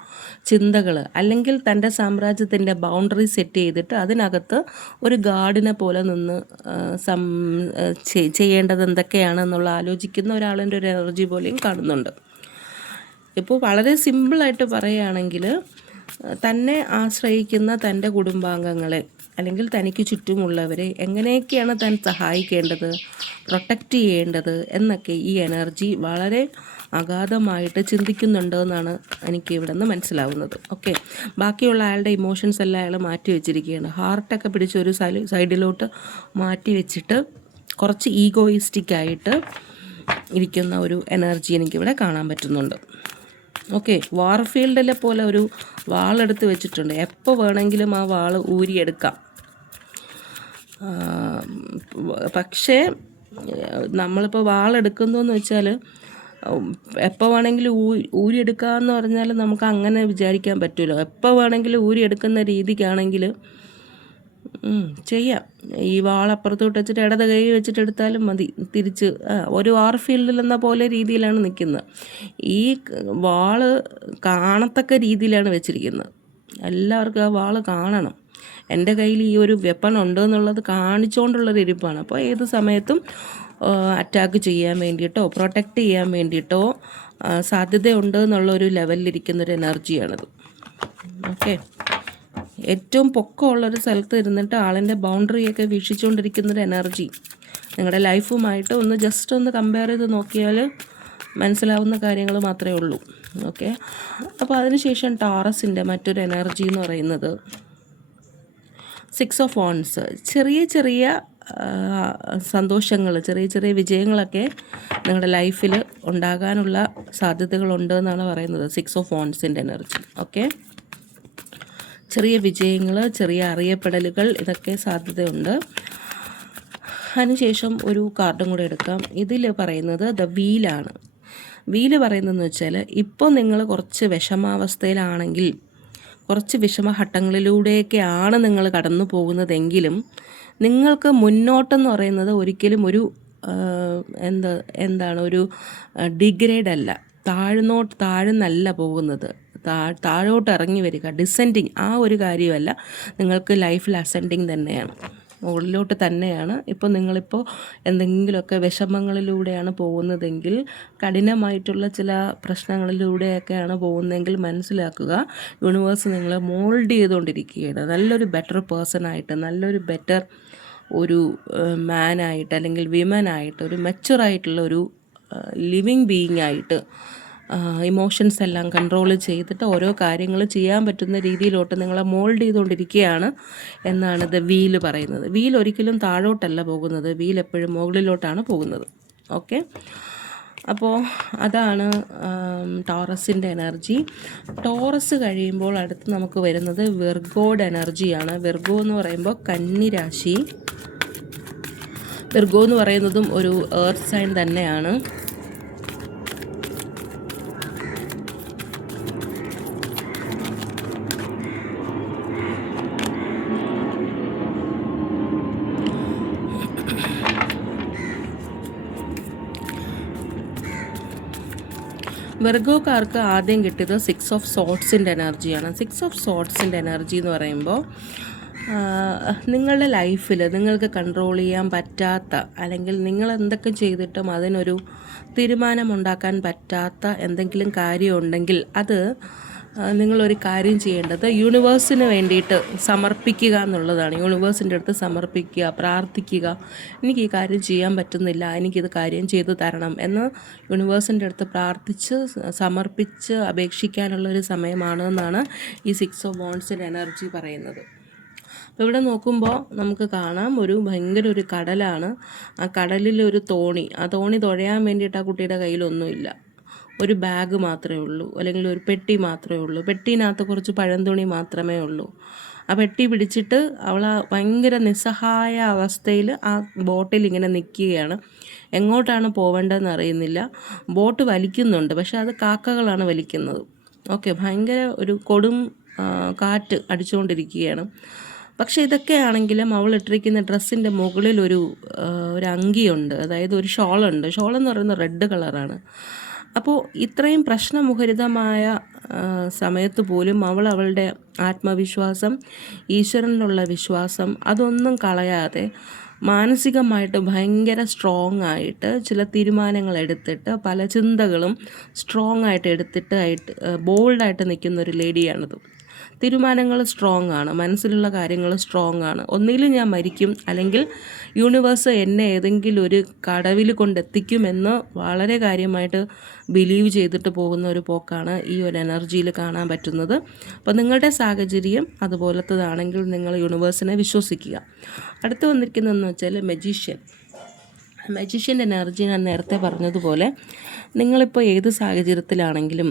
ചിന്തകൾ, അല്ലെങ്കിൽ തൻ്റെ സാമ്രാജ്യത്തിൻ്റെ ബൗണ്ടറി സെറ്റ് ചെയ്തിട്ട് അതിനകത്ത് ഒരു ഗാർഡിനെ പോലെ നിന്ന് ചെയ്യേണ്ടത് എന്തൊക്കെയാണെന്നുള്ള ആലോചിക്കുന്ന ഒരാളിൻ്റെ ഒരു എനർജി പോലെയും കാണുന്നുണ്ട്. ഇപ്പോൾ വളരെ സിമ്പിളായിട്ട് പറയുകയാണെങ്കിൽ, തന്നെ ആശ്രയിക്കുന്ന തൻ്റെ കുടുംബാംഗങ്ങളെ അല്ലെങ്കിൽ തനിക്ക് ചുറ്റുമുള്ളവരെ എങ്ങനെയൊക്കെയാണ് താൻ സഹായിക്കേണ്ടത്, പ്രൊട്ടക്റ്റ് ചെയ്യേണ്ടത് എന്നൊക്കെ ഈ എനർജി വളരെ അഗാധമായിട്ട് ചിന്തിക്കുന്നുണ്ട് എന്നാണ് എനിക്ക് ഇവിടെ നിന്ന് മനസ്സിലാവുന്നത്. ഓക്കെ, ബാക്കിയുള്ള അയാളുടെ ഇമോഷൻസ് എല്ലാം അയാൾ മാറ്റി വെച്ചിരിക്കുകയാണ്. ഹാർട്ടൊക്കെ പിടിച്ച് ഒരു സൈഡിലോട്ട് മാറ്റി വെച്ചിട്ട് കുറച്ച് ഈഗോയിസ്റ്റിക് ആയിട്ട് ഇരിക്കുന്ന ഒരു എനർജി എനിക്കിവിടെ കാണാൻ പറ്റുന്നുണ്ട്. ഓക്കെ, വാർഫീൽഡിലെ പോലെ ഒരു വാളെടുത്ത് വെച്ചിട്ടുണ്ട്. എപ്പോൾ വേണമെങ്കിലും ആ വാൾ ഊരിയെടുക്കാം. പക്ഷേ നമ്മളിപ്പോൾ വാളെടുക്കുന്നു എന്ന് വെച്ചാൽ എപ്പോൾ വേണമെങ്കിലും ഊരിയെടുക്കാമെന്ന് പറഞ്ഞാൽ നമുക്ക് അങ്ങനെ വിചാരിക്കാൻ പറ്റുമല്ലോ. എപ്പോൾ വേണമെങ്കിലും ഊരിയെടുക്കുന്ന രീതിക്കാണെങ്കിൽ ചെയ്യാം. ഈ വാളപ്പുറത്തോട്ട് വെച്ചിട്ട് ഇടത് കൈ വെച്ചിട്ട് എടുത്താലും മതി. തിരിച്ച് ഒരു വാർഫീൽഡിൽ എന്ന പോലെ രീതിയിലാണ് നിൽക്കുന്നത്. ഈ വാള് കാണത്തക്ക രീതിയിലാണ് വെച്ചിരിക്കുന്നത്. എല്ലാവർക്കും ആ വാള് കാണണം. എൻ്റെ കയ്യിൽ ഈ ഒരു വെപ്പൺ ഉണ്ട് എന്നുള്ളത് കാണിച്ചുകൊണ്ടുള്ളൊരു ഇരിപ്പാണ്. അപ്പോൾ ഏത് സമയത്തും അറ്റാക്ക് ചെയ്യാൻ വേണ്ടിയിട്ടോ പ്രൊട്ടക്റ്റ് ചെയ്യാൻ വേണ്ടിയിട്ടോ സാധ്യതയുണ്ട് എന്നുള്ളൊരു ലെവലിലിരിക്കുന്നൊരു എനർജിയാണിത്. ഓക്കെ, ഏറ്റവും പൊക്കമുള്ളൊരു സ്ഥലത്ത് ഇരുന്നിട്ട് ആളിൻ്റെ ബൗണ്ടറിയൊക്കെ വീക്ഷിച്ചുകൊണ്ടിരിക്കുന്നൊരു എനർജി നിങ്ങളുടെ ലൈഫുമായിട്ട് ജസ്റ്റ് ഒന്ന് കമ്പയർ ചെയ്ത് നോക്കിയാൽ മനസ്സിലാവുന്ന കാര്യങ്ങൾ മാത്രമേ ഉള്ളൂ. ഓക്കെ, അപ്പോൾ അതിനുശേഷം ടോറസിൻ്റെ മറ്റൊരു എനർജി എന്ന് പറയുന്നത് 6 ഓഫ് വാണ്ട്സ്. ചെറിയ ചെറിയ സന്തോഷങ്ങൾ, ചെറിയ ചെറിയ വിജയങ്ങളൊക്കെ നിങ്ങളുടെ ലൈഫിൽ ഉണ്ടാകാനുള്ള സാധ്യതകളുണ്ട് എന്നാണ് പറയുന്നത് 6 ഓഫ് വാണ്ട്സിൻ്റെ എനർജി. ഓക്കെ, ചെറിയ വിജയങ്ങൾ, ചെറിയ അറിയപ്പെടലുകൾ, ഇതൊക്കെ സാധ്യതയുണ്ട്. അതിനുശേഷം ഒരു കാർഡും കൂടെ എടുക്കാം. ഇതിൽ പറയുന്നത് ദ വീലാണ്. വീല് പറയുന്നതെന്ന് വെച്ചാൽ ഇപ്പോൾ നിങ്ങൾ കുറച്ച് വിഷമാവസ്ഥയിലാണെങ്കിൽ, കുറച്ച് വിഷമഘട്ടങ്ങളിലൂടെയൊക്കെയാണ് നിങ്ങൾ കടന്നു പോകുന്നതെങ്കിലും നിങ്ങൾക്ക് മുന്നോട്ടെന്ന് പറയുന്നത് ഒരിക്കലും ഒരു എന്താണ് ഒരു ഡിഗ്രേഡ് അല്ല, താഴ്ന്നല്ല പോകുന്നത്, താഴോട്ട് ഇറങ്ങി വരിക, ഡിസെൻഡിങ് ആ ഒരു കാര്യമല്ല. നിങ്ങൾക്ക് ലൈഫിൽ അസെൻഡിങ് തന്നെയാണ്, മുകളിലോട്ട് തന്നെയാണ്. ഇപ്പോൾ നിങ്ങളിപ്പോൾ എന്തെങ്കിലുമൊക്കെ വിഷമങ്ങളിലൂടെയാണ് പോകുന്നതെങ്കിൽ, കഠിനമായിട്ടുള്ള ചില പ്രശ്നങ്ങളിലൂടെയൊക്കെയാണ് പോകുന്നതെങ്കിൽ മനസ്സിലാക്കുക, യൂണിവേഴ്സ് നിങ്ങളെ മോൾഡ് ചെയ്തുകൊണ്ടിരിക്കുകയാണ്. നല്ലൊരു ബെറ്റർ പേഴ്സണായിട്ട്, നല്ലൊരു ബെറ്റർ ഒരു മാനായിട്ട് അല്ലെങ്കിൽ വിമനായിട്ട്, ഒരു മെച്ചുറായിട്ടുള്ള ഒരു ലിവിങ് ബീയിങ് ആയിട്ട് ഇമോഷൻസ് എല്ലാം കൺട്രോൾ ചെയ്തിട്ട് ഓരോ കാര്യങ്ങൾ ചെയ്യാൻ പറ്റുന്ന രീതിയിലോട്ട് നിങ്ങളെ മോൾഡ് ചെയ്തുകൊണ്ടിരിക്കുകയാണ് എന്നാണ് ദ വീല് പറയുന്നത്. വീൽ ഒരിക്കലും താഴോട്ടല്ല പോകുന്നത്, വീൽ എപ്പോഴും മുകളിലോട്ടാണ് പോകുന്നത്. ഓക്കെ, അപ്പോൾ അതാണ് ടോറസിൻ്റെ എനർജി. ടോറസ് കഴിയുമ്പോൾ അടുത്ത് നമുക്ക് വരുന്നത് വിർഗോയുടെ എനർജിയാണ്. വിർഗോ എന്ന് പറയുമ്പോൾ കന്നി രാശി. വിർഗോ എന്ന് പറയുന്നതും ഒരു എർത്ത് സൈൻ തന്നെയാണ്. വിർഗോക്കാർക്ക് ആദ്യം കിട്ടിയത് 6 ഓഫ് സോർട്സിൻ്റെ എനർജിയാണ്. 6 ഓഫ് സോർട്സിൻ്റെ എനർജി എന്ന് പറയുമ്പോൾ നിങ്ങളുടെ ലൈഫിൽ നിങ്ങൾക്ക് കൺട്രോൾ ചെയ്യാൻ പറ്റാത്ത, അല്ലെങ്കിൽ നിങ്ങൾ എന്തൊക്കെ ചെയ്തിട്ടും അതിനൊരു തീരുമാനമുണ്ടാക്കാൻ പറ്റാത്ത എന്തെങ്കിലും കാര്യമുണ്ടെങ്കിൽ അത് നിങ്ങളൊരു കാര്യം ചെയ്യേണ്ടത് യൂണിവേഴ്സിന് വേണ്ടിയിട്ട് സമർപ്പിക്കുക എന്നുള്ളതാണ്. യൂണിവേഴ്സിൻ്റെ അടുത്ത് സമർപ്പിക്കുക, പ്രാർത്ഥിക്കുക. എനിക്ക് ഈ കാര്യം ചെയ്യാൻ പറ്റുന്നില്ല, എനിക്കിത് കാര്യം ചെയ്തു തരണം എന്ന് യൂണിവേഴ്സിൻ്റെ അടുത്ത് പ്രാർത്ഥിച്ച് സമർപ്പിച്ച് അപേക്ഷിക്കാനുള്ളൊരു സമയമാണ് എന്നാണ് ഈ 6 ഓഫ് വാണ്ട്സിൻ്റെ എനർജി പറയുന്നത്. അപ്പോൾ ഇവിടെ നോക്കുമ്പോൾ നമുക്ക് കാണാം ഭയങ്കര ഒരു കടലാണ്. ആ കടലിലൊരു തോണി, ആ തോണി തുഴയാൻ വേണ്ടിയിട്ട് ആ കുട്ടിയുടെ കയ്യിലൊന്നുമില്ല. ഒരു ബാഗ് മാത്രമേ ഉള്ളൂ, അല്ലെങ്കിൽ ഒരു പെട്ടി മാത്രമേ ഉള്ളൂ. പെട്ടിനകത്ത് കുറച്ച് പഴംതുണി മാത്രമേ ഉള്ളൂ. ആ പെട്ടി പിടിച്ചിട്ട് അവൾ ഭയങ്കര നിസ്സഹായ അവസ്ഥയിൽ ആ ബോട്ടിൽ ഇങ്ങനെ നിൽക്കുകയാണ്. എങ്ങോട്ടാണ് പോവേണ്ടതെന്ന് അറിയുന്നില്ല. ബോട്ട് വലിക്കുന്നുണ്ട്, പക്ഷെ അത് കാക്കകളാണ് വലിക്കുന്നത്. ഓക്കെ, ഭയങ്കര ഒരു കൊടും കാറ്റ് അടിച്ചുകൊണ്ടിരിക്കുകയാണ്. പക്ഷേ ഇതൊക്കെ ആണെങ്കിലും അവൾ ഇട്ടിരിക്കുന്ന ഡ്രസ്സിൻ്റെ മുകളിൽ ഒരു അങ്കിയുണ്ട്, അതായത് ഒരു ഷോളുണ്ട്. ഷോളെന്ന് പറയുന്നത് റെഡ് കളറാണ്. അപ്പോൾ ഇത്രയും പ്രശ്നമുഖരിതമായ സമയത്ത് പോലും അവളുടെ ആത്മവിശ്വാസം, ഈശ്വരനിലുള്ള വിശ്വാസം അതൊന്നും കളയാതെ മാനസികമായിട്ട് ഭയങ്കര സ്ട്രോങ് ആയിട്ട് ചില തീരുമാനങ്ങൾ എടുത്തിട്ട്, പല ചിന്തകളും സ്ട്രോങ് ആയിട്ട് ബോൾഡായിട്ട് നിൽക്കുന്ന ഒരു ലേഡിയാണിത്. തീരുമാനങ്ങൾ സ്ട്രോങ് ആണ്, മനസ്സിലുള്ള കാര്യങ്ങൾ സ്ട്രോങ് ആണ്. ഒന്നുകിലും ഞാൻ മരിക്കും, അല്ലെങ്കിൽ യൂണിവേഴ്സ് എന്നെ ഏതെങ്കിലും ഒരു കടവിൽ കൊണ്ടെത്തിക്കുമെന്ന് വളരെ കാര്യമായിട്ട് ബിലീവ് ചെയ്തിട്ട് പോകുന്ന ഒരു പോക്കാണ് ഈ ഒരു എനർജിയിൽ കാണാൻ പറ്റുന്നത്. അപ്പോൾ നിങ്ങളുടെ സാഹചര്യം അതുപോലത്തതാണെങ്കിൽ നിങ്ങൾ യൂണിവേഴ്സിനെ വിശ്വസിക്കുക. അടുത്ത് വന്നിരിക്കുന്നതെന്ന് വെച്ചാൽ മജീഷ്യൻ. മജീഷ്യൻ്റെ എനർജി ഞാൻ നേരത്തെ പറഞ്ഞതുപോലെ നിങ്ങളിപ്പോൾ ഏത് സാഹചര്യത്തിലാണെങ്കിലും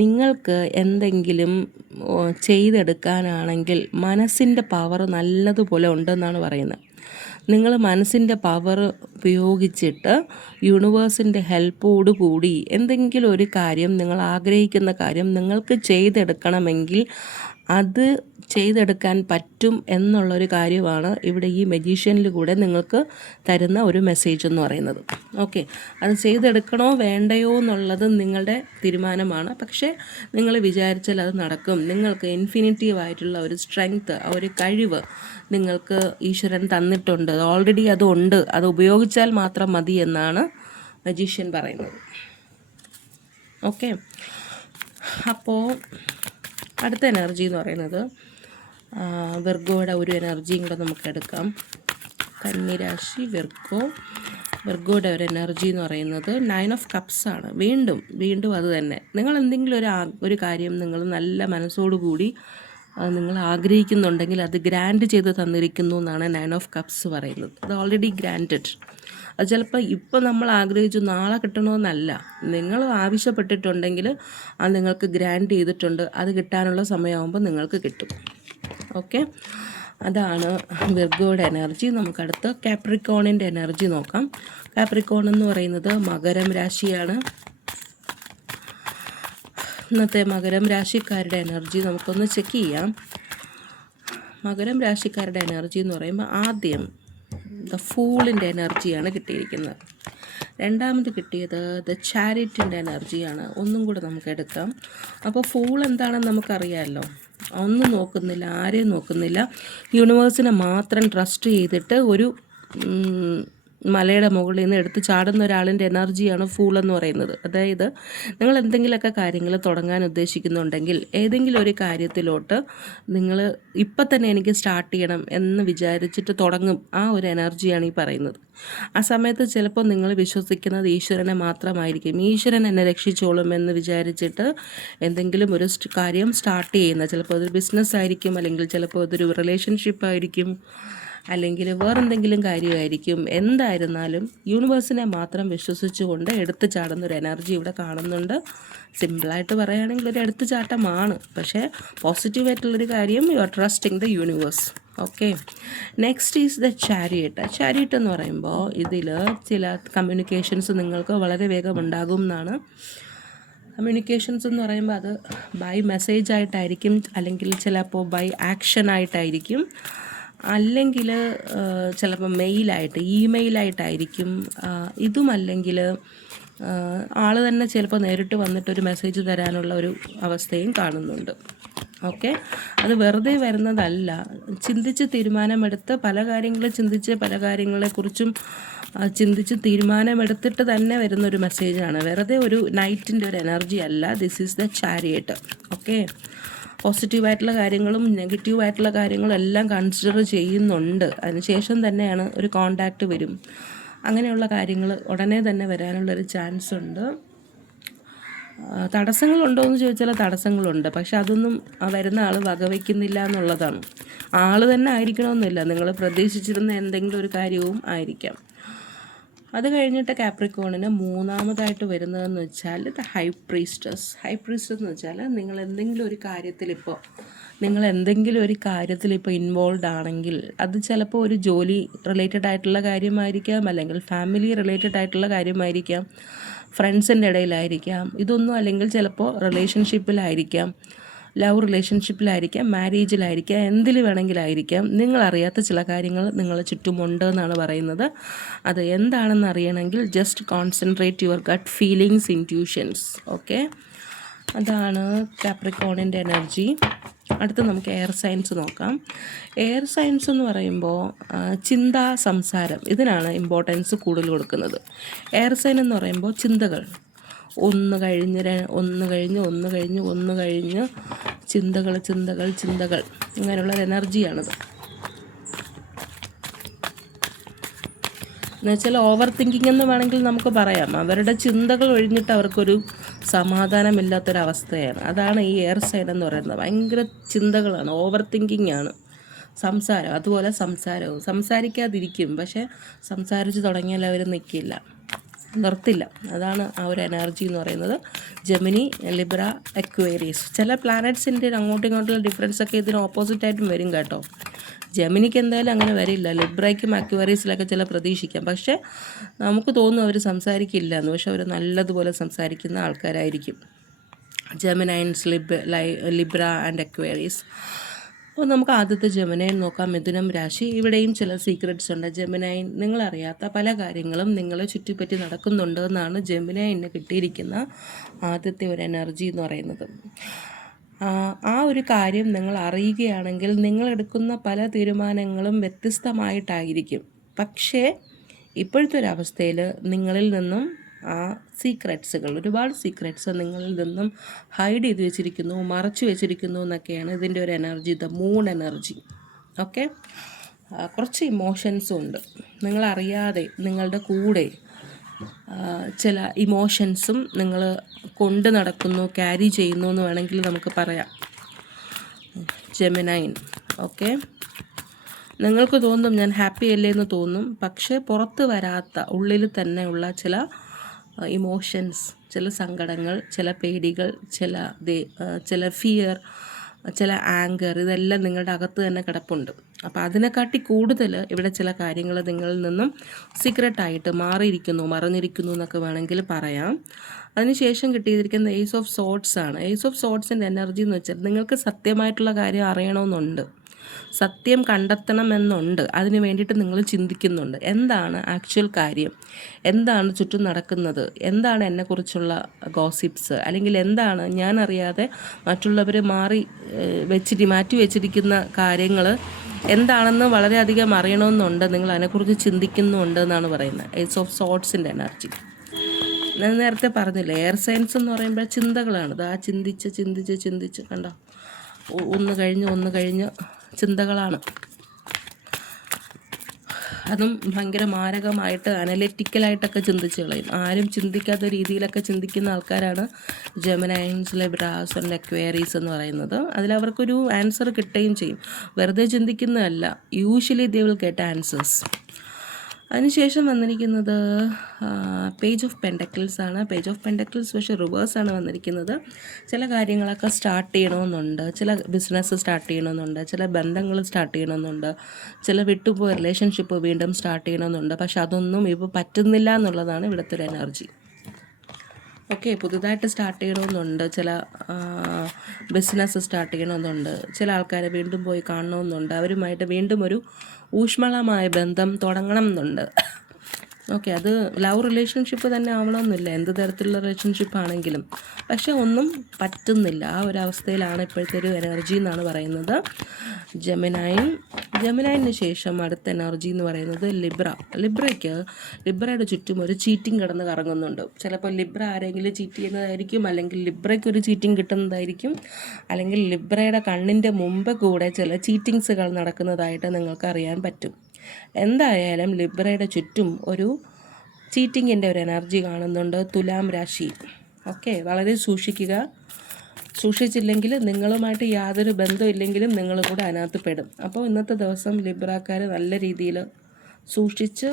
നിങ്ങൾക്ക് എന്തെങ്കിലും ചെയ്തെടുക്കാനാണെങ്കിൽ മനസ്സിൻ്റെ പവർ നല്ലതുപോലെ ഉണ്ടെന്നാണ് പറയുന്നത്. നിങ്ങൾ മനസ്സിൻ്റെ പവർ ഉപയോഗിച്ചിട്ട് യൂണിവേഴ്സിൻ്റെ ഹെൽപ്പോടു കൂടി എന്തെങ്കിലും ഒരു കാര്യം, നിങ്ങൾ ആഗ്രഹിക്കുന്ന കാര്യം നിങ്ങൾക്ക് ചെയ്തെടുക്കണമെങ്കിൽ അത് ചെയ്തെടുക്കാൻ പറ്റും എന്നുള്ളൊരു കാര്യമാണ് ഇവിടെ ഈ മജീഷ്യനിൽ കൂടെ നിങ്ങൾക്ക് തരുന്ന ഒരു മെസ്സേജ് എന്ന് പറയുന്നത്. ഓക്കെ, അത് ചെയ്തെടുക്കണോ വേണ്ടയോ എന്നുള്ളത് നിങ്ങളുടെ തീരുമാനമാണ്. പക്ഷേ നിങ്ങൾ വിചാരിച്ചാൽ അത് നടക്കും. നിങ്ങൾക്ക് ഇൻഫിനിറ്റീവായിട്ടുള്ള ഒരു സ്ട്രെങ്ത്ത്, ഒരു കഴിവ് നിങ്ങൾക്ക് ഈശ്വരൻ തന്നിട്ടുണ്ട്. ഓൾറെഡി അതുണ്ട്, അത് ഉപയോഗിച്ചാൽ മാത്രം മതി എന്നാണ് മജീഷ്യൻ പറയുന്നത്. ഓക്കെ, അപ്പോൾ അടുത്ത എനർജി എന്ന് പറയുന്നത് വിർഗോയുടെ ഒരു എനർജിയും കൂടെ നമുക്ക് എടുക്കാം. കന്നിരാശി വിർഗോയുടെ ഒരു എനർജി എന്ന് പറയുന്നത് 9 ഓഫ് കപ്സ് ആണ്. വീണ്ടും അത് തന്നെ. നിങ്ങൾ എന്തെങ്കിലും ഒരു കാര്യം നിങ്ങൾ നല്ല മനസ്സോടുകൂടി നിങ്ങൾ ആഗ്രഹിക്കുന്നുണ്ടെങ്കിൽ അത് ഗ്രാൻഡ് ചെയ്ത് തന്നിരിക്കുന്നു എന്നാണ് 9 ഓഫ് കപ്സ് പറയുന്നത്. അത് ഓൾറെഡി ഗ്രാൻറ്റഡ്. അത് ചിലപ്പോൾ ഇപ്പോൾ നമ്മൾ ആഗ്രഹിച്ചു നാളെ കിട്ടണമെന്നല്ല. നിങ്ങൾ ആവശ്യപ്പെട്ടിട്ടുണ്ടെങ്കിൽ അത് നിങ്ങൾക്ക് ഗ്രാൻഡ് ചെയ്തിട്ടുണ്ട്. അത് കിട്ടാനുള്ള സമയമാകുമ്പോൾ നിങ്ങൾക്ക് കിട്ടും. ഓക്കെ, അതാണ് വിർഗോയുടെ എനർജി. നമുക്കടുത്ത് കാപ്രിക്കോണിൻ്റെ എനർജി നോക്കാം. കാപ്രിക്കോൺ എന്ന് പറയുന്നത് മകരം രാശിയാണ്. ഇന്നത്തെ മകരം രാശിക്കാരുടെ എനർജി നമുക്കൊന്ന് ചെക്ക് ചെയ്യാം. മകരം രാശിക്കാരുടെ എനർജി എന്ന് പറയുമ്പോൾ ആദ്യം ദ ഫൂളിൻ്റെ എനർജിയാണ് കിട്ടിയിരിക്കുന്നത്. രണ്ടാമത് കിട്ടിയത് ദ ചാരിറ്റിൻ്റെ എനർജിയാണ്. ഒന്നും കൂടെ നമുക്ക് എടുക്കാം. അപ്പോൾ ഫൂൾ എന്താണെന്ന് നമുക്കറിയാമല്ലോ. ഒന്നും നോക്കുന്നില്ല, ആരെയും നോക്കുന്നില്ല, യൂണിവേഴ്സിനെ മാത്രം ട്രസ്റ്റ് ചെയ്തിട്ട് ഒരു മലയുടെ മുകളിൽ നിന്ന് എടുത്ത് ചാടുന്ന ഒരാളിൻ്റെ എനർജിയാണ് ഫൂൾ എന്ന് പറയുന്നത്. അതായത് നിങ്ങൾ എന്തെങ്കിലുമൊക്കെ കാര്യങ്ങൾ തുടങ്ങാൻ ഉദ്ദേശിക്കുന്നുണ്ടെങ്കിൽ ഏതെങ്കിലും ഒരു കാര്യത്തിലോട്ട് നിങ്ങൾ ഇപ്പം തന്നെ എനിക്ക് സ്റ്റാർട്ട് ചെയ്യണം എന്ന് വിചാരിച്ചിട്ട് തുടങ്ങും. ആ ഒരു എനർജിയാണ് ഈ പറയുന്നത്. ആ സമയത്ത് ചിലപ്പോൾ നിങ്ങൾ വിശ്വസിക്കുന്നത് ഈശ്വരനെ മാത്രമായിരിക്കും. ഈശ്വരൻ എന്നെ രക്ഷിച്ചോളും എന്ന് വിചാരിച്ചിട്ട് എന്തെങ്കിലും ഒരു കാര്യം സ്റ്റാർട്ട് ചെയ്യുന്ന, ചിലപ്പോൾ അതൊരു ബിസിനസ് ആയിരിക്കും, അല്ലെങ്കിൽ ചിലപ്പോൾ അതൊരു റിലേഷൻഷിപ്പ് ആയിരിക്കും, അല്ലെങ്കിൽ വേറെന്തെങ്കിലും കാര്യമായിരിക്കും. എന്തായിരുന്നാലും യൂണിവേഴ്സിനെ മാത്രം വിശ്വസിച്ചുകൊണ്ട് എടുത്തു ചാടുന്ന ഒരു എനർജി ഇവിടെ കാണുന്നുണ്ട്. സിമ്പിളായിട്ട് പറയുകയാണെങ്കിൽ ഒരു എടുത്തു ചാട്ടമാണ്. പക്ഷേ പോസിറ്റീവായിട്ടുള്ളൊരു കാര്യം, you are trusting the universe. Okay, next is the chariot. Chariot എന്ന് പറയുമ്പോൾ ഇതിൽ ചില കമ്മ്യൂണിക്കേഷൻസ് നിങ്ങൾക്ക് വളരെ വേഗം ഉണ്ടാകും എന്നാണ്. കമ്മ്യൂണിക്കേഷൻസ് എന്ന് പറയുമ്പോൾ അത് ബൈ മെസ്സേജ് ആയിട്ടായിരിക്കും, അല്ലെങ്കിൽ ചിലപ്പോൾ ബൈ ആക്ഷൻ ആയിട്ടായിരിക്കും, അല്ലെങ്കിൽ ചിലപ്പോൾ മെയിലായിട്ട്, ഇമെയിലായിട്ടായിരിക്കും. ഇതുമല്ലെങ്കിൽ ആൾ തന്നെ ചിലപ്പോൾ നേരിട്ട് വന്നിട്ടൊരു മെസ്സേജ് തരാനുള്ള ഒരു അവസ്ഥയും കാണുന്നുണ്ട്. ഓക്കെ, അത് വെറുതെ വരുന്നതല്ല. ചിന്തിച്ച് തീരുമാനമെടുത്ത് പല കാര്യങ്ങളെക്കുറിച്ചും ചിന്തിച്ച് തീരുമാനമെടുത്തിട്ട് തന്നെ വരുന്നൊരു മെസ്സേജാണ്. വെറുതെ ഒരു നൈറ്റിൻ്റെ ഒരു എനർജി അല്ല. This is the chariot. Okay, പോസിറ്റീവായിട്ടുള്ള കാര്യങ്ങളും നെഗറ്റീവായിട്ടുള്ള കാര്യങ്ങളും എല്ലാം കൺസിഡർ ചെയ്യുന്നുണ്ട്. അതിനുശേഷം തന്നെയാണ് ഒരു കോണ്ടാക്റ്റ് വരും. അങ്ങനെയുള്ള കാര്യങ്ങൾ ഉടനെ തന്നെ വരാനുള്ളൊരു ചാൻസ് ഉണ്ട്. തടസ്സങ്ങളുണ്ടോ എന്ന് ചോദിച്ചാൽ തടസ്സങ്ങളുണ്ട്. പക്ഷെ അതൊന്നും വരുന്ന ആൾ വകവയ്ക്കുന്നില്ല എന്നുള്ളതാണ്. ആൾ തന്നെ ആയിരിക്കണമെന്നില്ല, നിങ്ങൾ പ്രതീക്ഷിച്ചിരുന്ന എന്തെങ്കിലും ഒരു കാര്യവും ആയിരിക്കാം. അത് കഴിഞ്ഞിട്ട് കാപ്രിക്കോണിന് മൂന്നാമതായിട്ട് വരുന്നതെന്ന് വെച്ചാൽ ദ ഹൈ പ്രീസ്റ്റസ് എന്ന് വെച്ചാൽ നിങ്ങൾ എന്തെങ്കിലും ഒരു കാര്യത്തിൽ ഇപ്പോൾ ഇൻവോൾവ് ആണെങ്കിൽ അത് ചിലപ്പോൾ ഒരു ജോലി റിലേറ്റഡ് ആയിട്ടുള്ള കാര്യമായിരിക്കാം, അല്ലെങ്കിൽ ഫാമിലി റിലേറ്റഡ് ആയിട്ടുള്ള കാര്യമായിരിക്കാം, ഫ്രണ്ട്സിൻ്റെ ഇടയിലായിരിക്കാം, ഇതൊന്നും അല്ലെങ്കിൽ ചിലപ്പോൾ റിലേഷൻഷിപ്പിലായിരിക്കാം, ലവ് റിലേഷൻഷിപ്പിലായിരിക്കാം, മാരേജിലായിരിക്കാം, എന്തിൽ വേണമെങ്കിലായിരിക്കാം. നിങ്ങളറിയാത്ത ചില കാര്യങ്ങൾ നിങ്ങളെ ചുറ്റുമുണ്ട് എന്നാണ് പറയുന്നത്. അത് എന്താണെന്ന് അറിയണമെങ്കിൽ just concentrate your gut feelings, intuitions. Okay, അതാണ് കാപ്രിക്കോണിൻ്റെ എനർജി. അടുത്ത് നമുക്ക് എയർ സയൻസ് നോക്കാം. എയർ സയൻസ് എന്ന് പറയുമ്പോൾ ചിന്ത, സംസാരം, ഇതിനാണ് ഇമ്പോർട്ടൻസ് കൂടുതൽ കൊടുക്കുന്നത്. എയർ സൈൻ എന്ന് പറയുമ്പോൾ ചിന്തകൾ ഒന്ന് കഴിഞ്ഞ് ചിന്തകൾ ഇങ്ങനെയുള്ളൊരു എനർജിയാണിത്. എന്നുവെച്ചാൽ ഓവർ തിങ്കിങ് എന്ന് വേണമെങ്കിൽ നമുക്ക് പറയാം. അവരുടെ ചിന്തകൾ ഒഴിഞ്ഞിട്ട് അവർക്കൊരു സമാധാനമില്ലാത്തൊരവസ്ഥയാണ്. അതാണ് ഈ എയർ സൈൻ എന്ന് പറയുന്നത്. ഭയങ്കര ചിന്തകളാണ്, ഓവർ തിങ്കിങ് ആണ്. സംസാരം അതുപോലെ സംസാരവും സംസാരിക്കാതിരിക്കും, പക്ഷേ സംസാരിച്ച് തുടങ്ങിയാൽ അവർ നിൽക്കില്ല, നിർത്തില്ല. അതാണ് ആ ഒരു എനർജി എന്ന് പറയുന്നത്. Gemini, Libra, Aquarius. ചില പ്ലാനറ്റ്സിൻ്റെ അങ്ങോട്ടും ഇങ്ങോട്ടുള്ള ഡിഫറൻസ് ഒക്കെ ഇതിന് ഓപ്പോസിറ്റായിട്ടും വരും കേട്ടോ. ജെമിനിക്ക് എന്തായാലും അങ്ങനെ വരില്ല. ലിബ്രയ്ക്കും അക്വേറിയസിലൊക്കെ ചില പ്രതീക്ഷിക്കാം, പക്ഷേ നമുക്ക് തോന്നും അവർ സംസാരിക്കില്ല എന്ന്. പക്ഷെ അവർ നല്ലതുപോലെ സംസാരിക്കുന്ന ആൾക്കാരായിരിക്കും. ജെമിനൈൻസ്, ലിബ്ര ആൻഡ് അക്വേറിയസ്. അപ്പോൾ നമുക്ക് ആദ്യത്തെ ജെമിനൈൻ നോക്കാം. മിഥുനം രാശി. ഇവിടെയും ചില സീക്രട്സ് ഉണ്ട്. ജെമിനൈൻ നിങ്ങളറിയാത്ത പല കാര്യങ്ങളും നിങ്ങളെ ചുറ്റിപ്പറ്റി നടക്കുന്നുണ്ട് എന്നാണ് ജെമിനൈന് കിട്ടിയിരിക്കുന്ന ആദ്യത്തെ ഒരു എനർജി എന്ന് പറയുന്നത്. ആ ഒരു കാര്യം നിങ്ങൾ അറിയുകയാണെങ്കിൽ നിങ്ങളെടുക്കുന്ന പല തീരുമാനങ്ങളും വ്യത്യസ്തമായിട്ടായിരിക്കും. പക്ഷേ ഇപ്പോഴത്തെ ഒരു അവസ്ഥയിൽ നിങ്ങളിൽ നിന്നും ആ സീക്രട്സുകൾ, ഒരുപാട് സീക്രട്സ് നിങ്ങളിൽ നിന്നും ഹൈഡ് ചെയ്ത് വെച്ചിരിക്കുന്നു, മറച്ചു വെച്ചിരിക്കുന്നു എന്നൊക്കെയാണ് ഇതിൻ്റെ ഒരു energy. The moon energy. Okay, കുറച്ച് ഇമോഷൻസും ഉണ്ട്. നിങ്ങളറിയാതെ നിങ്ങളുടെ കൂടെ ചില ഇമോഷൻസും നിങ്ങൾ കൊണ്ട് നടക്കുന്നു, ക്യാരി ചെയ്യുന്നു എന്ന് വേണമെങ്കിൽ നമുക്ക് പറയാം. ജെമിനൈൻ. ഓക്കെ, നിങ്ങൾക്ക് തോന്നും ഞാൻ ഹാപ്പി അല്ലേ എന്ന് തോന്നും, പക്ഷേ പുറത്ത് വരാത്ത ഉള്ളിൽ തന്നെ ഉള്ള ചില ഇമോഷൻസ്, ചില സങ്കടങ്ങൾ, ചില പേടികൾ, ചില ഫിയർ, ചില ആങ്കർ, ഇതെല്ലാം നിങ്ങളുടെ അകത്ത് തന്നെ കിടപ്പുണ്ട്. അപ്പോൾ അതിനെക്കാട്ടി കൂടുതൽ ഇവിടെ ചില കാര്യങ്ങൾ നിങ്ങളിൽ നിന്നും സീക്രട്ടായിട്ട് മറഞ്ഞിരിക്കുന്നു എന്നൊക്കെ വേണമെങ്കിൽ പറയാം. അതിനുശേഷം കിട്ടിയിരിക്കുന്ന ഏസ് ഓഫ് സോർട്സ് ആണ്. ഏസ് ഓഫ് സോർട്സിൻ്റെ എനർജി എന്ന് വെച്ചാൽ നിങ്ങൾക്ക് സത്യമായിട്ടുള്ള കാര്യം അറിയണമെന്നുണ്ട്, സത്യം കണ്ടെത്തണമെന്നുണ്ട്. അതിന് വേണ്ടിയിട്ട് നിങ്ങൾ ചിന്തിക്കുന്നുണ്ട്. എന്താണ് ആക്ച്വൽ കാര്യം, എന്താണ് ചുറ്റും നടക്കുന്നത്, എന്താണ് എന്നെക്കുറിച്ചുള്ള ഗോസിപ്സ്, അല്ലെങ്കിൽ എന്താണ് ഞാൻ അറിയാതെ മറ്റുള്ളവർ മാറ്റി വെച്ചിരിക്കുന്ന കാര്യങ്ങൾ എന്താണെന്ന് വളരെയധികം അറിയണമെന്നുണ്ട്. നിങ്ങൾ അതിനെക്കുറിച്ച് ചിന്തിക്കുന്നുണ്ട് എന്നാണ് പറയുന്നത്. ഏസ് ഓഫ് സോർട്സിൻ്റെ എനർജി. ഞാൻ നേരത്തെ പറഞ്ഞില്ലേ, എയർ സയൻസ് എന്ന് പറയുമ്പോൾ ചിന്തകളാണ്. ആ ചിന്തിച്ച് കണ്ടോ, ഒന്ന് കഴിഞ്ഞ് ചിന്തകളാണ്. അതും ഭയങ്കര മാരകമായിട്ട് അനലിറ്റിക്കലായിട്ടൊക്കെ ചിന്തിച്ച് കളയും. ആരും ചിന്തിക്കാത്ത രീതിയിലൊക്കെ ചിന്തിക്കുന്ന ആൾക്കാരാണ് ജെമിനൈൻസ്, ലിബ്രാസ് ആൻഡ് അക്വേറീസ് എന്ന് പറയുന്നത്. അതിലവർക്കൊരു ആൻസർ കിട്ടുകയും ചെയ്യും. വെറുതെ ചിന്തിക്കുന്നതല്ല, usually they will get answers. അതിനുശേഷം വന്നിരിക്കുന്നത് പേജ് ഓഫ് പെൻഡക്കിൾസ് ആണ്. പേജ് ഓഫ് പെൻഡക്കിൾസ് പക്ഷേ റിവേഴ്സാണ് വന്നിരിക്കുന്നത്. ചില കാര്യങ്ങളൊക്കെ സ്റ്റാർട്ട് ചെയ്യണമെന്നുണ്ട്, ചില ബിസിനസ് സ്റ്റാർട്ട് ചെയ്യണമെന്നുണ്ട്, ചില ബന്ധങ്ങൾ സ്റ്റാർട്ട് ചെയ്യണമെന്നുണ്ട്, ചില വിട്ടുപോയ റിലേഷൻഷിപ്പ് വീണ്ടും സ്റ്റാർട്ട് ചെയ്യണമെന്നുണ്ട്. പക്ഷെ അതൊന്നും ഇപ്പോൾ പറ്റുന്നില്ല എന്നുള്ളതാണ് ഇവിടുത്തെ ഒരു എനർജി. ഓക്കെ, പുതുതായിട്ട് സ്റ്റാർട്ട് ചെയ്യണമെന്നുണ്ട്, ചില ബിസിനസ് സ്റ്റാർട്ട് ചെയ്യണമെന്നുണ്ട്, ചില ആൾക്കാരെ വീണ്ടും പോയി കാണണമെന്നുണ്ട്, അവരുമായിട്ട് വീണ്ടും ഒരു ഊഷ്മളമായ ബന്ധം തുടങ്ങണം എന്നുണ്ട്. ഓക്കെ, അത് ലവ് റിലേഷൻഷിപ്പ് തന്നെ ആവണമെന്നില്ല, എന്ത് തരത്തിലുള്ള റിലേഷൻഷിപ്പ് ആണെങ്കിലും. പക്ഷെ ഒന്നും പറ്റുന്നില്ല. ആ ഒരു അവസ്ഥയിലാണ് ഇപ്പോഴത്തെ ഒരു എനർജി എന്നാണ് പറയുന്നത്. ജെമിനൈന് ശേഷം അടുത്ത എനർജി എന്ന് പറയുന്നത് ലിബ്രയുടെ ചുറ്റും ഒരു ചീറ്റിംഗ് കിടന്ന് കറങ്ങുന്നുണ്ട്. ചിലപ്പോൾ ലിബ്ര ആരെങ്കിലും ചീറ്റ് ചെയ്യുന്നതായിരിക്കും, അല്ലെങ്കിൽ ലിബ്രയ്ക്ക് ഒരു ചീറ്റിംഗ് കിട്ടുന്നതായിരിക്കും, അല്ലെങ്കിൽ ലിബ്രയുടെ കണ്ണിൻ്റെ മുമ്പ് കൂടെ ചില ചീറ്റിങ്സുകൾ നടക്കുന്നതായിട്ട് നിങ്ങൾക്ക് അറിയാൻ പറ്റും. എന്തായാലും ലിബ്രയുടെ ചുറ്റും ഒരു ചീറ്റിങ്ങിൻ്റെ ഒരു എനർജി കാണുന്നുണ്ട്. തുലാം രാശി. ഓക്കെ, വളരെ സൂക്ഷിക്കുക. സൂക്ഷിച്ചില്ലെങ്കിൽ നിങ്ങളുമായിട്ട് യാതൊരു ബന്ധമില്ലെങ്കിലും നിങ്ങൾ കൂടെ അതിനകത്ത് പെടും. അപ്പോൾ ഇന്നത്തെ ദിവസം ലിബ്രക്കാർ നല്ല രീതിയിൽ സൂക്ഷിച്ച്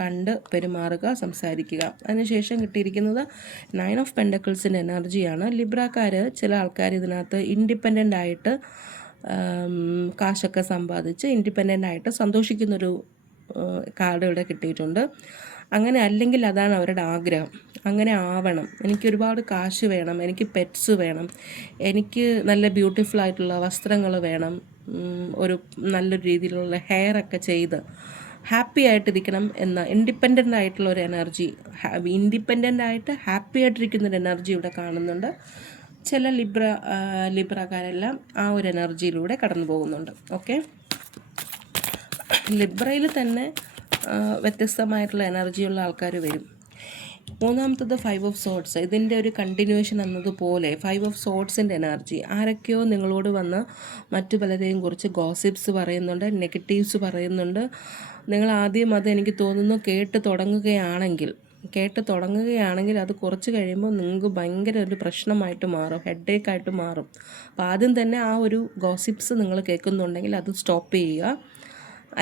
കണ്ട് പെരുമാറുക, സംസാരിക്കുക. അതിനുശേഷം കിട്ടിയിരിക്കുന്നത് 9 ഓഫ് പെൻഡക്കിൾസിൻ്റെ എനർജിയാണ്. ലിബ്രക്കാർ, ചില ആൾക്കാർ ഇതിനകത്ത് ഇൻഡിപെൻഡൻ്റ് ആയിട്ട് കാശൊക്കെ സമ്പാദിച്ച് ഇൻഡിപെൻഡൻ്റ് ആയിട്ട് സന്തോഷിക്കുന്നൊരു കാർഡ് ഇവിടെ കിട്ടിയിട്ടുണ്ട്. അങ്ങനെ അല്ലെങ്കിൽ അതാണ് അവരുടെ ആഗ്രഹം. അങ്ങനെ ആവണം, എനിക്ക് ഒരുപാട് കാശ് വേണം, എനിക്ക് പെറ്റ്സ് വേണം, എനിക്ക് നല്ല ബ്യൂട്ടിഫുൾ ആയിട്ടുള്ള വസ്ത്രങ്ങൾ വേണം, നല്ലൊരു രീതിയിലുള്ള ഹെയറൊക്കെ ചെയ്ത് ഹാപ്പി ആയിട്ടിരിക്കണം എന്ന ഇൻഡിപെൻഡൻ്റ് ആയിട്ടുള്ള ഒരു എനർജി, ഇൻഡിപെൻഡൻ്റ് ആയിട്ട് ഹാപ്പി ആയിട്ടിരിക്കുന്നൊരു എനർജി ഇവിടെ കാണുന്നുണ്ട്. ചില ലിബ്രക്കാരെല്ലാം ആ ഒരു എനർജിയിലൂടെ കടന്നു പോകുന്നുണ്ട്. ഓക്കെ, ലിബ്രയിൽ തന്നെ വ്യത്യസ്തമായിട്ടുള്ള എനർജിയുള്ള ആൾക്കാർ വരും. മൂന്നാമത്തത് 5 ഓഫ് സോർട്സ്. ഇതിൻ്റെ ഒരു കണ്ടിന്യൂവേഷൻ എന്നതുപോലെ 5 ഓഫ് സോർട്സിൻ്റെ എനർജി. ആരൊക്കെയോ നിങ്ങളോട് വന്ന് മറ്റു പലരെയും കുറിച്ച് ഗോസിപ്സ് പറയുന്നുണ്ട്, നെഗറ്റീവ്സ് പറയുന്നുണ്ട്. നിങ്ങൾ ആദ്യം അത് എനിക്ക് തോന്നുന്നു കേട്ട് തുടങ്ങുകയാണെങ്കിൽ കേട്ട് തുടങ്ങുകയാണെങ്കിൽ അത് കുറച്ച് കഴിയുമ്പോൾ നിങ്ങൾക്ക് ഭയങ്കര ഒരു പ്രശ്നമായിട്ട് മാറും, ഹെഡേക്കായിട്ട് മാറും. അപ്പോൾ ആദ്യം തന്നെ ആ ഒരു ഗോസിപ്സ് നിങ്ങൾ കേൾക്കുന്നുണ്ടെങ്കിൽ അത് സ്റ്റോപ്പ് ചെയ്യുക,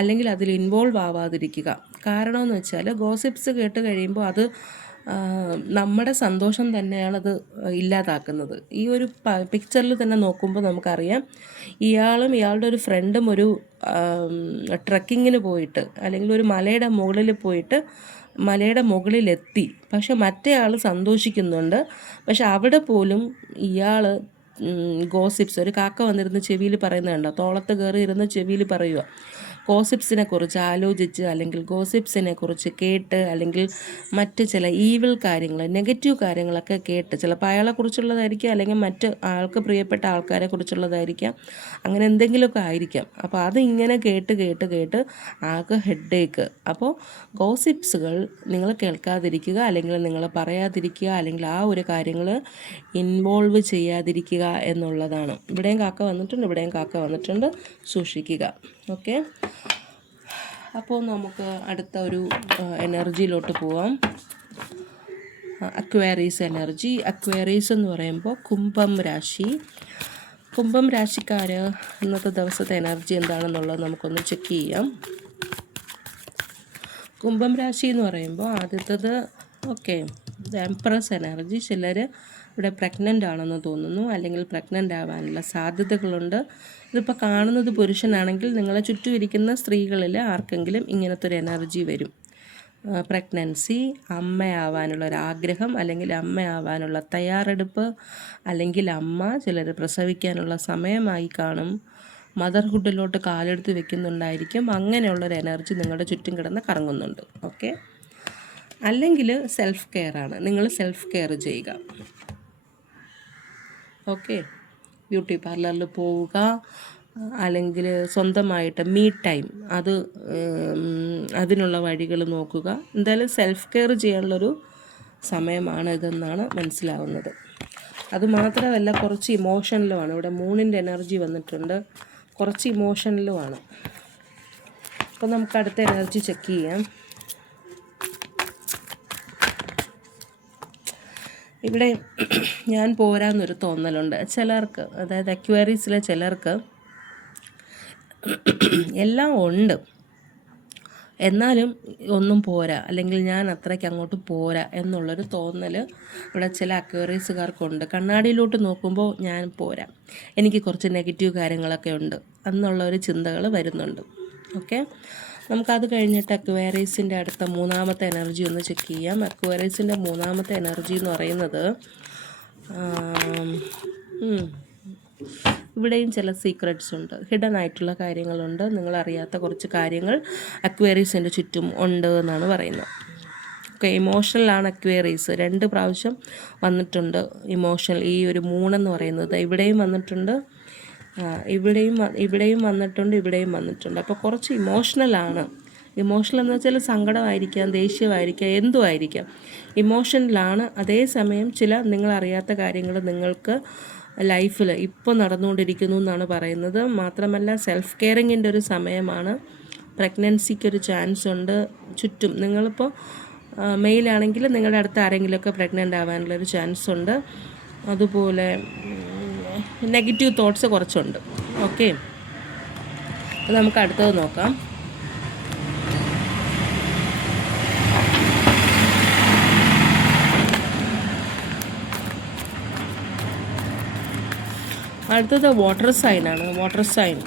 അല്ലെങ്കിൽ അതിൽ ഇൻവോൾവ് ആവാതിരിക്കുക. കാരണമെന്ന് വെച്ചാൽ ഗോസിപ്സ് കേട്ട് കഴിയുമ്പോൾ അത് നമ്മുടെ സന്തോഷം തന്നെയാണത് ഇല്ലാതാക്കുന്നത്. ഈ ഒരു പിക്ചറിൽ തന്നെ നോക്കുമ്പോൾ നമുക്കറിയാം, ഇയാളും ഇയാളുടെ ഒരു ഫ്രണ്ടും ഒരു ട്രക്കിങ്ങിന് പോയിട്ട് അല്ലെങ്കിൽ ഒരു മലയുടെ മുകളിൽ പോയിട്ട് മലയുടെ മുകളിലെത്തി. പക്ഷെ മറ്റേ ആൾ സന്തോഷിക്കുന്നുണ്ട്. പക്ഷെ അവിടെ പോലും ഇയാൾ ഗോസിപ്സ്, ഒരു കാക്ക വന്നിരുന്ന് ചെവിയിൽ പറയുന്നത് കണ്ടോ, തോളത്ത് കയറി ഇരുന്ന് ചെവിയിൽ പറയുക. ഗോസിപ്സിനെ കുറിച്ച് ആലോചിച്ച് അല്ലെങ്കിൽ ഗോസിപ്സിനെ കുറിച്ച് കേട്ട് അല്ലെങ്കിൽ മറ്റ് ചില ഈവിൾ കാര്യങ്ങൾ, നെഗറ്റീവ് കാര്യങ്ങളൊക്കെ കേട്ട്, ചിലപ്പോൾ അയാളെക്കുറിച്ചുള്ളതായിരിക്കാം അല്ലെങ്കിൽ മറ്റ് ആൾക്ക് പ്രിയപ്പെട്ട ആൾക്കാരെ കുറിച്ചുള്ളതായിരിക്കാം, അങ്ങനെ എന്തെങ്കിലുമൊക്കെ ആയിരിക്കാം. അപ്പോൾ അത് ഇങ്ങനെ കേട്ട് കേട്ട് കേട്ട് ആൾക്ക് ഹെഡേക്ക്. അപ്പോൾ ഗോസിപ്സുകൾ നിങ്ങൾ കേൾക്കാതിരിക്കുക, അല്ലെങ്കിൽ നിങ്ങൾ പറയാതിരിക്കുക, അല്ലെങ്കിൽ ആ ഒരു കാര്യങ്ങൾ ഇൻവോൾവ് ചെയ്യാതിരിക്കുക എന്നുള്ളതാണ്. ഇവിടെയും കാക്ക വന്നിട്ടുണ്ട്, ഇവിടെയും കാക്ക വന്നിട്ടുണ്ട്, സൂക്ഷിക്കുക. ഓക്കെ, അപ്പോൾ നമുക്ക് അടുത്ത ഒരു എനർജിയിലോട്ട് പോവാം. Aquarius energy. അക്വേറിയസ് എന്ന് പറയുമ്പോൾ കുംഭം രാശി. കുംഭം രാശിക്കാർ ഇന്നത്തെ ദിവസത്തെ എനർജി എന്താണെന്നുള്ളത് നമുക്കൊന്ന് ചെക്ക് ചെയ്യാം. കുംഭം രാശി എന്ന് പറയുമ്പോൾ ആദ്യത്തേത് എംപ്രസ് എനർജി. ചിലർ ഇവിടെ പ്രഗ്നൻ്റ് ആണെന്ന് തോന്നുന്നു, അല്ലെങ്കിൽ പ്രഗ്നൻ്റ് ആവാനുള്ള സാധ്യതകളുണ്ട്. ഇതിപ്പോൾ കാണുന്നത് പുരുഷനാണെങ്കിൽ നിങ്ങളെ ചുറ്റും ഇരിക്കുന്ന സ്ത്രീകളിൽ ആർക്കെങ്കിലും ഇങ്ങനത്തെ ഒരു എനർജി വരും. പ്രഗ്നൻസി, അമ്മയാവാനുള്ളൊരാഗ്രഹം, അല്ലെങ്കിൽ അമ്മയാവാനുള്ള തയ്യാറെടുപ്പ്, അല്ലെങ്കിൽ അമ്മ, ചിലർ പ്രസവിക്കാനുള്ള സമയമായി കാണും, മദർഹുഡിലോട്ട് കാലെടുത്ത് വെക്കുന്നുണ്ടായിരിക്കും. അങ്ങനെയുള്ളൊരു എനർജി നിങ്ങളുടെ ചുറ്റും കിടന്ന് കറങ്ങുന്നുണ്ട്. ഓക്കെ, അല്ലെങ്കിൽ സെൽഫ് കെയർ ആണ്, നിങ്ങൾ സെൽഫ് കെയർ ചെയ്യുക. ഓക്കെ, ബ്യൂട്ടി പാർലറിൽ പോവുക, അല്ലെങ്കിൽ സ്വന്തമായിട്ട് മീ ടൈം, അതിനുള്ള വഴികൾ നോക്കുക. എന്തായാലും സെൽഫ് കെയർ ചെയ്യാനുള്ളൊരു സമയമാണ് ഇതെന്നാണ് മനസ്സിലാവുന്നത്. അതുമാത്രമല്ല, കുറച്ച് ഇമോഷണലുമാണ്. ഇവിടെ മൂണിൻ്റെ എനർജി വന്നിട്ടുണ്ട്, കുറച്ച് ഇമോഷണലുമാണ്. അപ്പോൾ നമുക്ക് അടുത്ത എനർജി ചെക്ക് ചെയ്യാം. ഇവിടെ ഞാൻ പോരാന്നൊരു തോന്നലുണ്ട് ചിലർക്ക്, അതായത് അക്വേറിയസിലെ ചിലർക്ക് എല്ലാം ഉണ്ട്, എന്നാലും ഒന്നും പോരാ, അല്ലെങ്കിൽ ഞാൻ അത്രയ്ക്ക് അങ്ങോട്ട് പോരാ എന്നുള്ളൊരു തോന്നൽ ഇവിടെ ചില അക്വേറിയസുകാർക്കുണ്ട്. കണ്ണാടിയിലോട്ട് നോക്കുമ്പോൾ ഞാൻ പോരാ, എനിക്ക് കുറച്ച് നെഗറ്റീവ് കാര്യങ്ങളൊക്കെ ഉണ്ട് എന്നുള്ളൊരു ചിന്തകൾ വരുന്നുണ്ട്. ഓക്കെ, നമുക്കത് കഴിഞ്ഞിട്ട് അക്വേറിയസിൻ്റെ അടുത്ത മൂന്നാമത്തെ എനർജി ഒന്ന് ചെക്ക് ചെയ്യാം. അക്വേറിയസിൻ്റെ മൂന്നാമത്തെ എനർജി എന്ന് പറയുന്നത്, ഇവിടെയും ചില സീക്രട്സ് ഉണ്ട്, ഹിഡൻ ആയിട്ടുള്ള കാര്യങ്ങളുണ്ട്, നിങ്ങളറിയാത്ത കുറച്ച് കാര്യങ്ങൾ അക്വേറിയസിൻ്റെ ചുറ്റും ഉണ്ട് എന്നാണ് പറയുന്നത്. Okay, ഇമോഷണലാണ് Aquarius. 2 പ്രാവശ്യം വന്നിട്ടുണ്ട് ഇമോഷണൽ. ഈ ഒരു മൂന്നെന്ന് പറയുന്നത് ഇവിടെയും വന്നിട്ടുണ്ട്, ഇവിടെയും വന്നിട്ടുണ്ട്. അപ്പോൾ കുറച്ച് ഇമോഷണലാണ്. ഇമോഷണൽ എന്ന് വെച്ചാൽ സങ്കടമായിരിക്കാം, ദേഷ്യമായിരിക്കാം, എന്തുമായിരിക്കാം, ഇമോഷണലാണ്. അതേസമയം ചില നിങ്ങളറിയാത്ത കാര്യങ്ങൾ നിങ്ങൾക്ക് ലൈഫിൽ ഇപ്പോൾ നടന്നുകൊണ്ടിരിക്കുന്നു എന്നാണ് പറയുന്നത്. മാത്രമല്ല സെൽഫ് കെയറിങ്ങിൻ്റെ ഒരു സമയമാണ്. പ്രഗ്നൻസിക്കൊരു ചാൻസ് ഉണ്ട് ചുറ്റും. നിങ്ങളിപ്പോൾ മെയിലാണെങ്കിൽ നിങ്ങളുടെ അടുത്ത് ആരെങ്കിലുമൊക്കെ പ്രഗ്നൻ്റ് ആവാനുള്ളൊരു ചാൻസ് ഉണ്ട്. അതുപോലെ നെഗറ്റീവ് തോട്ട്സ് കുറച്ചുണ്ട്. ഓക്കെ, അപ്പോൾ നമുക്ക് അടുത്തത് നോക്കാം. അടുത്തത് വാട്ടർ സൈനാണ്. വാട്ടർ സൈൻ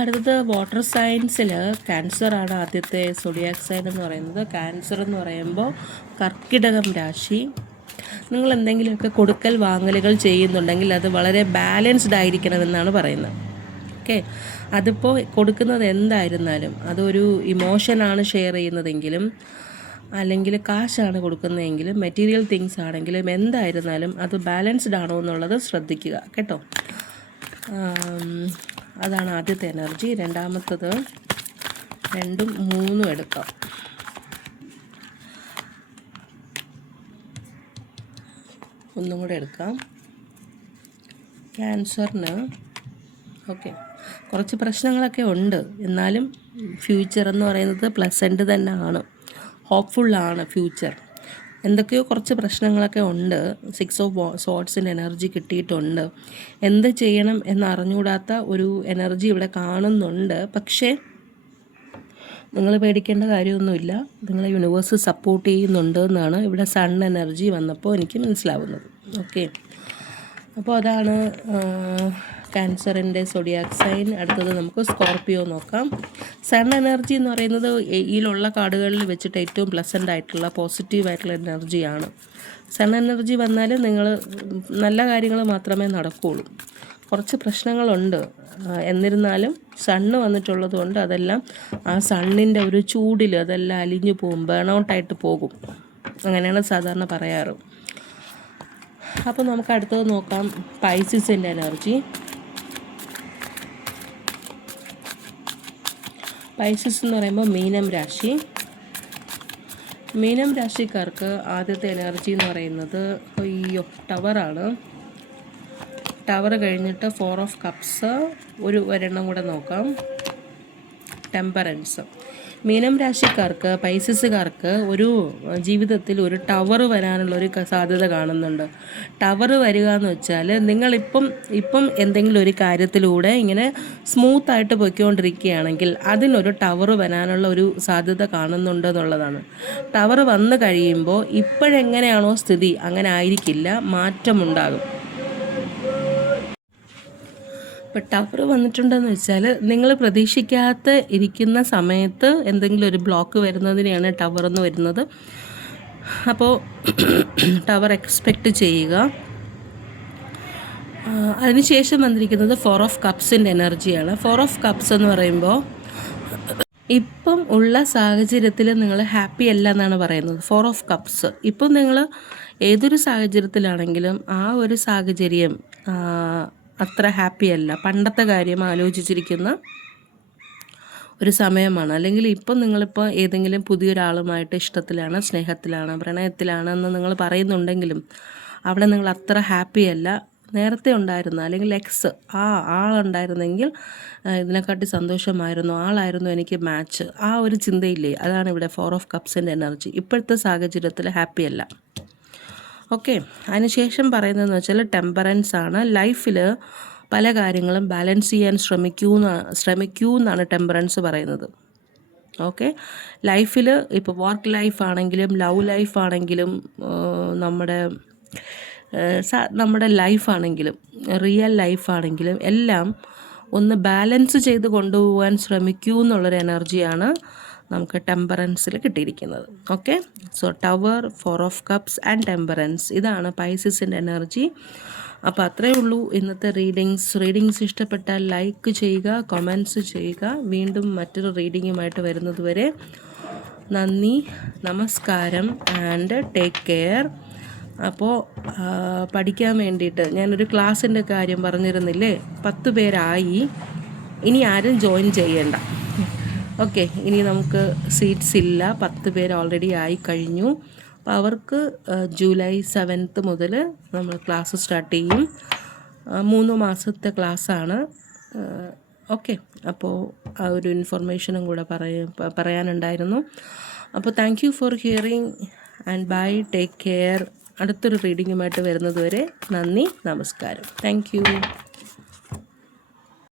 അടുത്തത് വാട്ടർ സയൻസിൽ ക്യാൻസറാണ് ആദ്യത്തെ സോഡിയാക് സൈൻ എന്ന് പറയുന്നത്. ക്യാൻസർ എന്ന് പറയുമ്പോൾ കർക്കിടകം രാശി. നിങ്ങൾ എന്തെങ്കിലുമൊക്കെ കൊടുക്കൽ വാങ്ങലുകൾ ചെയ്യുന്നുണ്ടെങ്കിൽ അത് വളരെ ബാലൻസ്ഡ് ആയിരിക്കണമെന്നാണ് പറയുന്നത്. ഓക്കെ, അതിപ്പോൾ കൊടുക്കുന്നത് എന്തായിരുന്നാലും, അതൊരു ഇമോഷനാണ് ഷെയർ ചെയ്യുന്നതെങ്കിലും അല്ലെങ്കിൽ കാശാണ് കൊടുക്കുന്നതെങ്കിലും മെറ്റീരിയൽ തിങ്സ് ആണെങ്കിലും എന്തായിരുന്നാലും അത് ബാലൻസ്ഡ് ആണോ എന്നുള്ളത് ശ്രദ്ധിക്കുക കേട്ടോ. അതാണ് ആദ്യത്തെ എനർജി. രണ്ടാമത്തത് 2ഉം 3ഉം എടുക്കാം. ഒന്നും കൂടെ എടുക്കാം. ക്യാൻസറിന് ഓക്കെ, കുറച്ച് പ്രശ്നങ്ങളൊക്കെ ഉണ്ട്, എന്നാലും ഫ്യൂച്ചർ എന്ന് പറയുന്നത് പ്ലസൻറ്റ് തന്നെയാണ്, ഹോപ്പ്ഫുള്ളാണ് ഫ്യൂച്ചർ. എന്തൊക്കെയോ കുറച്ച് പ്രശ്നങ്ങളൊക്കെ ഉണ്ട്. 6 ഓഫ് സോർഡ്സിൻ്റെ എനർജി കിട്ടിയിട്ടുണ്ട്. എന്ത് ചെയ്യണം എന്നറിഞ്ഞുകൂടാത്ത ഒരു എനർജി ഇവിടെ കാണുന്നുണ്ട്. പക്ഷേ നിങ്ങൾ പേടിക്കേണ്ട കാര്യമൊന്നുമില്ല, നിങ്ങളെ യൂണിവേഴ്സ് സപ്പോർട്ട് ചെയ്യുന്നുണ്ട് എന്നാണ് ഇവിടെ സൺ എനർജി വന്നപ്പോൾ എനിക്ക് മനസ്സിലാവുന്നത്. ഓക്കെ, അപ്പോൾ അതാണ് ക്യാൻസറിൻ്റെ സോഡിയാക് സൈൻ. അടുത്തത് നമുക്ക് സ്കോർപ്പിയോ നോക്കാം. സൺ എനർജി എന്ന് പറയുന്നത് ഇതിലുള്ള കാർഡുകളിൽ വെച്ചിട്ട് ഏറ്റവും പ്ലസൻ്റ് ആയിട്ടുള്ള പോസിറ്റീവായിട്ടുള്ള എനർജിയാണ്. സൺ എനർജി വന്നാൽ നിങ്ങൾ നല്ല കാര്യങ്ങൾ മാത്രമേ നടക്കുകയുള്ളൂ. കുറച്ച് പ്രശ്നങ്ങളുണ്ട്, എന്നിരുന്നാലും സണ്ണ് വന്നിട്ടുള്ളത് കൊണ്ട് അതെല്ലാം ആ സണ്ണിൻ്റെ ഒരു ചൂടിൽ അതെല്ലാം അലിഞ്ഞു പോകും, ബേണൗട്ടായിട്ട് പോകും. അങ്ങനെയാണ് സാധാരണ പറയാറ്. അപ്പോൾ നമുക്ക് അടുത്തത് നോക്കാം പൈസിസിൻ്റെ എനർജി. പൈസിസ് എന്ന് പറയുമ്പോൾ മീനം രാശി. മീനം രാശിക്കാർക്ക് ആദ്യത്തെ എനർജി എന്ന് പറയുന്നത് ടവറാണ്. ടവർ കഴിഞ്ഞിട്ട് 4 ഓഫ് കപ്സ്, ഒരെണ്ണം കൂടെ നോക്കാം, ടെമ്പറൻസ്. മീനം രാശിക്കാർക്ക്, പൈസിസുകാർക്ക് ഒരു ജീവിതത്തിൽ ഒരു ടവർ വരാനുള്ളൊരു സാധ്യത കാണുന്നുണ്ട്. ടവർ വരിക എന്ന് വെച്ചാൽ നിങ്ങളിപ്പം എന്തെങ്കിലും ഒരു കാര്യത്തിലൂടെ ഇങ്ങനെ സ്മൂത്തായിട്ട് പൊയ്ക്കൊണ്ടിരിക്കുകയാണെങ്കിൽ അതിനൊരു ടവർ വരാനുള്ള ഒരു സാധ്യത കാണുന്നുണ്ട് എന്നുള്ളതാണ്. ടവർ വന്നു കഴിയുമ്പോൾ ഇപ്പോഴെങ്ങനെയാണോ സ്ഥിതി അങ്ങനെ ആയിരിക്കില്ല, മാറ്റമുണ്ടാകും. ഇപ്പോൾ ടവർ വന്നിട്ടുണ്ടെന്ന് വെച്ചാൽ നിങ്ങൾ പ്രതീക്ഷിക്കാത്ത ഇരിക്കുന്ന സമയത്ത് എന്തെങ്കിലും ഒരു ബ്ലോക്ക് വരുന്നതിനെയാണ് ടവർ എന്ന് വരുന്നത്. അപ്പോൾ ടവർ എക്സ്പെക്റ്റ് ചെയ്യുക. അതിനുശേഷം വന്നിരിക്കുന്നത് 4 ഓഫ് കപ്സിൻ്റെ എനർജിയാണ്. 4 ഓഫ് കപ്സ് എന്ന് പറയുമ്പോൾ ഇപ്പം ഉള്ള സാഹചര്യത്തിൽ നിങ്ങൾ ഹാപ്പി അല്ല എന്നാണ് പറയുന്നത്. 4 ഓഫ് കപ്സ്, ഇപ്പം നിങ്ങൾ ഏതൊരു സാഹചര്യത്തിലാണെങ്കിലും ആ ഒരു സാഹചര്യം അത്ര ഹാപ്പി അല്ല, പണ്ടത്തെ കാര്യം ആലോചിച്ചിരിക്കുന്ന ഒരു സമയമാണ്. അല്ലെങ്കിൽ ഇപ്പം നിങ്ങളിപ്പോൾ ഏതെങ്കിലും പുതിയൊരാളുമായിട്ട് ഇഷ്ടത്തിലാണ്, സ്നേഹത്തിലാണ്, പ്രണയത്തിലാണ് എന്ന് നിങ്ങൾ പറയുന്നുണ്ടെങ്കിലും അവിടെ നിങ്ങൾ അത്ര ഹാപ്പി അല്ല. നേരത്തെ ഉണ്ടായിരുന്ന അല്ലെങ്കിൽ ആ ആളുണ്ടായിരുന്നെങ്കിൽ ഇതിനെക്കാട്ടി സന്തോഷമായിരുന്നു, ആളായിരുന്നു എനിക്ക് മാച്ച്, ആ ഒരു ചിന്തയില്ലേ, അതാണ് ഇവിടെ 4 ഓഫ് കപ്സിൻ്റെ എനർജി. ഇപ്പോഴത്തെ സാഹചര്യത്തിൽ ഹാപ്പി അല്ല. ഓക്കെ, അതിനുശേഷം പറയുന്നതെന്ന് വെച്ചാൽ ടെമ്പറൻസ് ആണ്. ലൈഫിൽ പല കാര്യങ്ങളും ബാലൻസ് ചെയ്യാൻ ശ്രമിക്കൂ എന്നാണ് ടെമ്പറൻസ് പറയുന്നത്. ഓക്കെ, ലൈഫിൽ ഇപ്പോൾ വർക്ക് ലൈഫാണെങ്കിലും ലവ് ലൈഫാണെങ്കിലും നമ്മുടെ ലൈഫാണെങ്കിലും റിയൽ ലൈഫാണെങ്കിലും എല്ലാം ഒന്ന് ബാലൻസ് ചെയ്ത് കൊണ്ടുപോകാൻ ശ്രമിക്കൂ എന്നുള്ളൊരു എനർജിയാണ് നമുക്ക് ടെമ്പറൻസിൽ കിട്ടിയിരിക്കുന്നത്. Okay, so tower, 4 of cups and temperance, ഇതാണ് പൈസിസിൻ്റെ എനർജി. അപ്പോൾ അത്രയേ ഉള്ളൂ ഇന്നത്തെ റീഡിങ്സ് ഇഷ്ടപ്പെട്ടാൽ ലൈക്ക് ചെയ്യുക, കമൻറ്റ്സ് ചെയ്യുക. വീണ്ടും മറ്റൊരു റീഡിങ്ങുമായിട്ട് വരുന്നത് വരെ നന്ദി, നമസ്കാരം ആൻഡ് ടേക്ക് കെയർ. അപ്പോൾ പഠിക്കാൻ വേണ്ടിയിട്ട് ഞാനൊരു ക്ലാസ്സിൻ്റെ കാര്യം പറഞ്ഞിരുന്നില്ലേ, 10 പേരായി, ഇനി ആരും ജോയിൻ ചെയ്യേണ്ട. ഓക്കെ, ഇനി നമുക്ക് സീറ്റ്സ് ഇല്ല, 10 പേര് ഓൾറെഡി ആയി കഴിഞ്ഞു. അപ്പോൾ അവർക്ക് ജൂലൈ 7 മുതൽ നമ്മൾ ക്ലാസ് സ്റ്റാർട്ട് ചെയ്യും. 3 മാസത്തെ ക്ലാസ്സാണ്. ഓക്കെ, അപ്പോൾ ആ ഒരു ഇൻഫർമേഷനും കൂടെ പറയാനുണ്ടായിരുന്നു. അപ്പോൾ thank you for hearing and bye, take care. അടുത്തൊരു റീഡിങ്ങുമായിട്ട് വരുന്നത് വരെ നന്ദി, നമസ്കാരം. Thank U.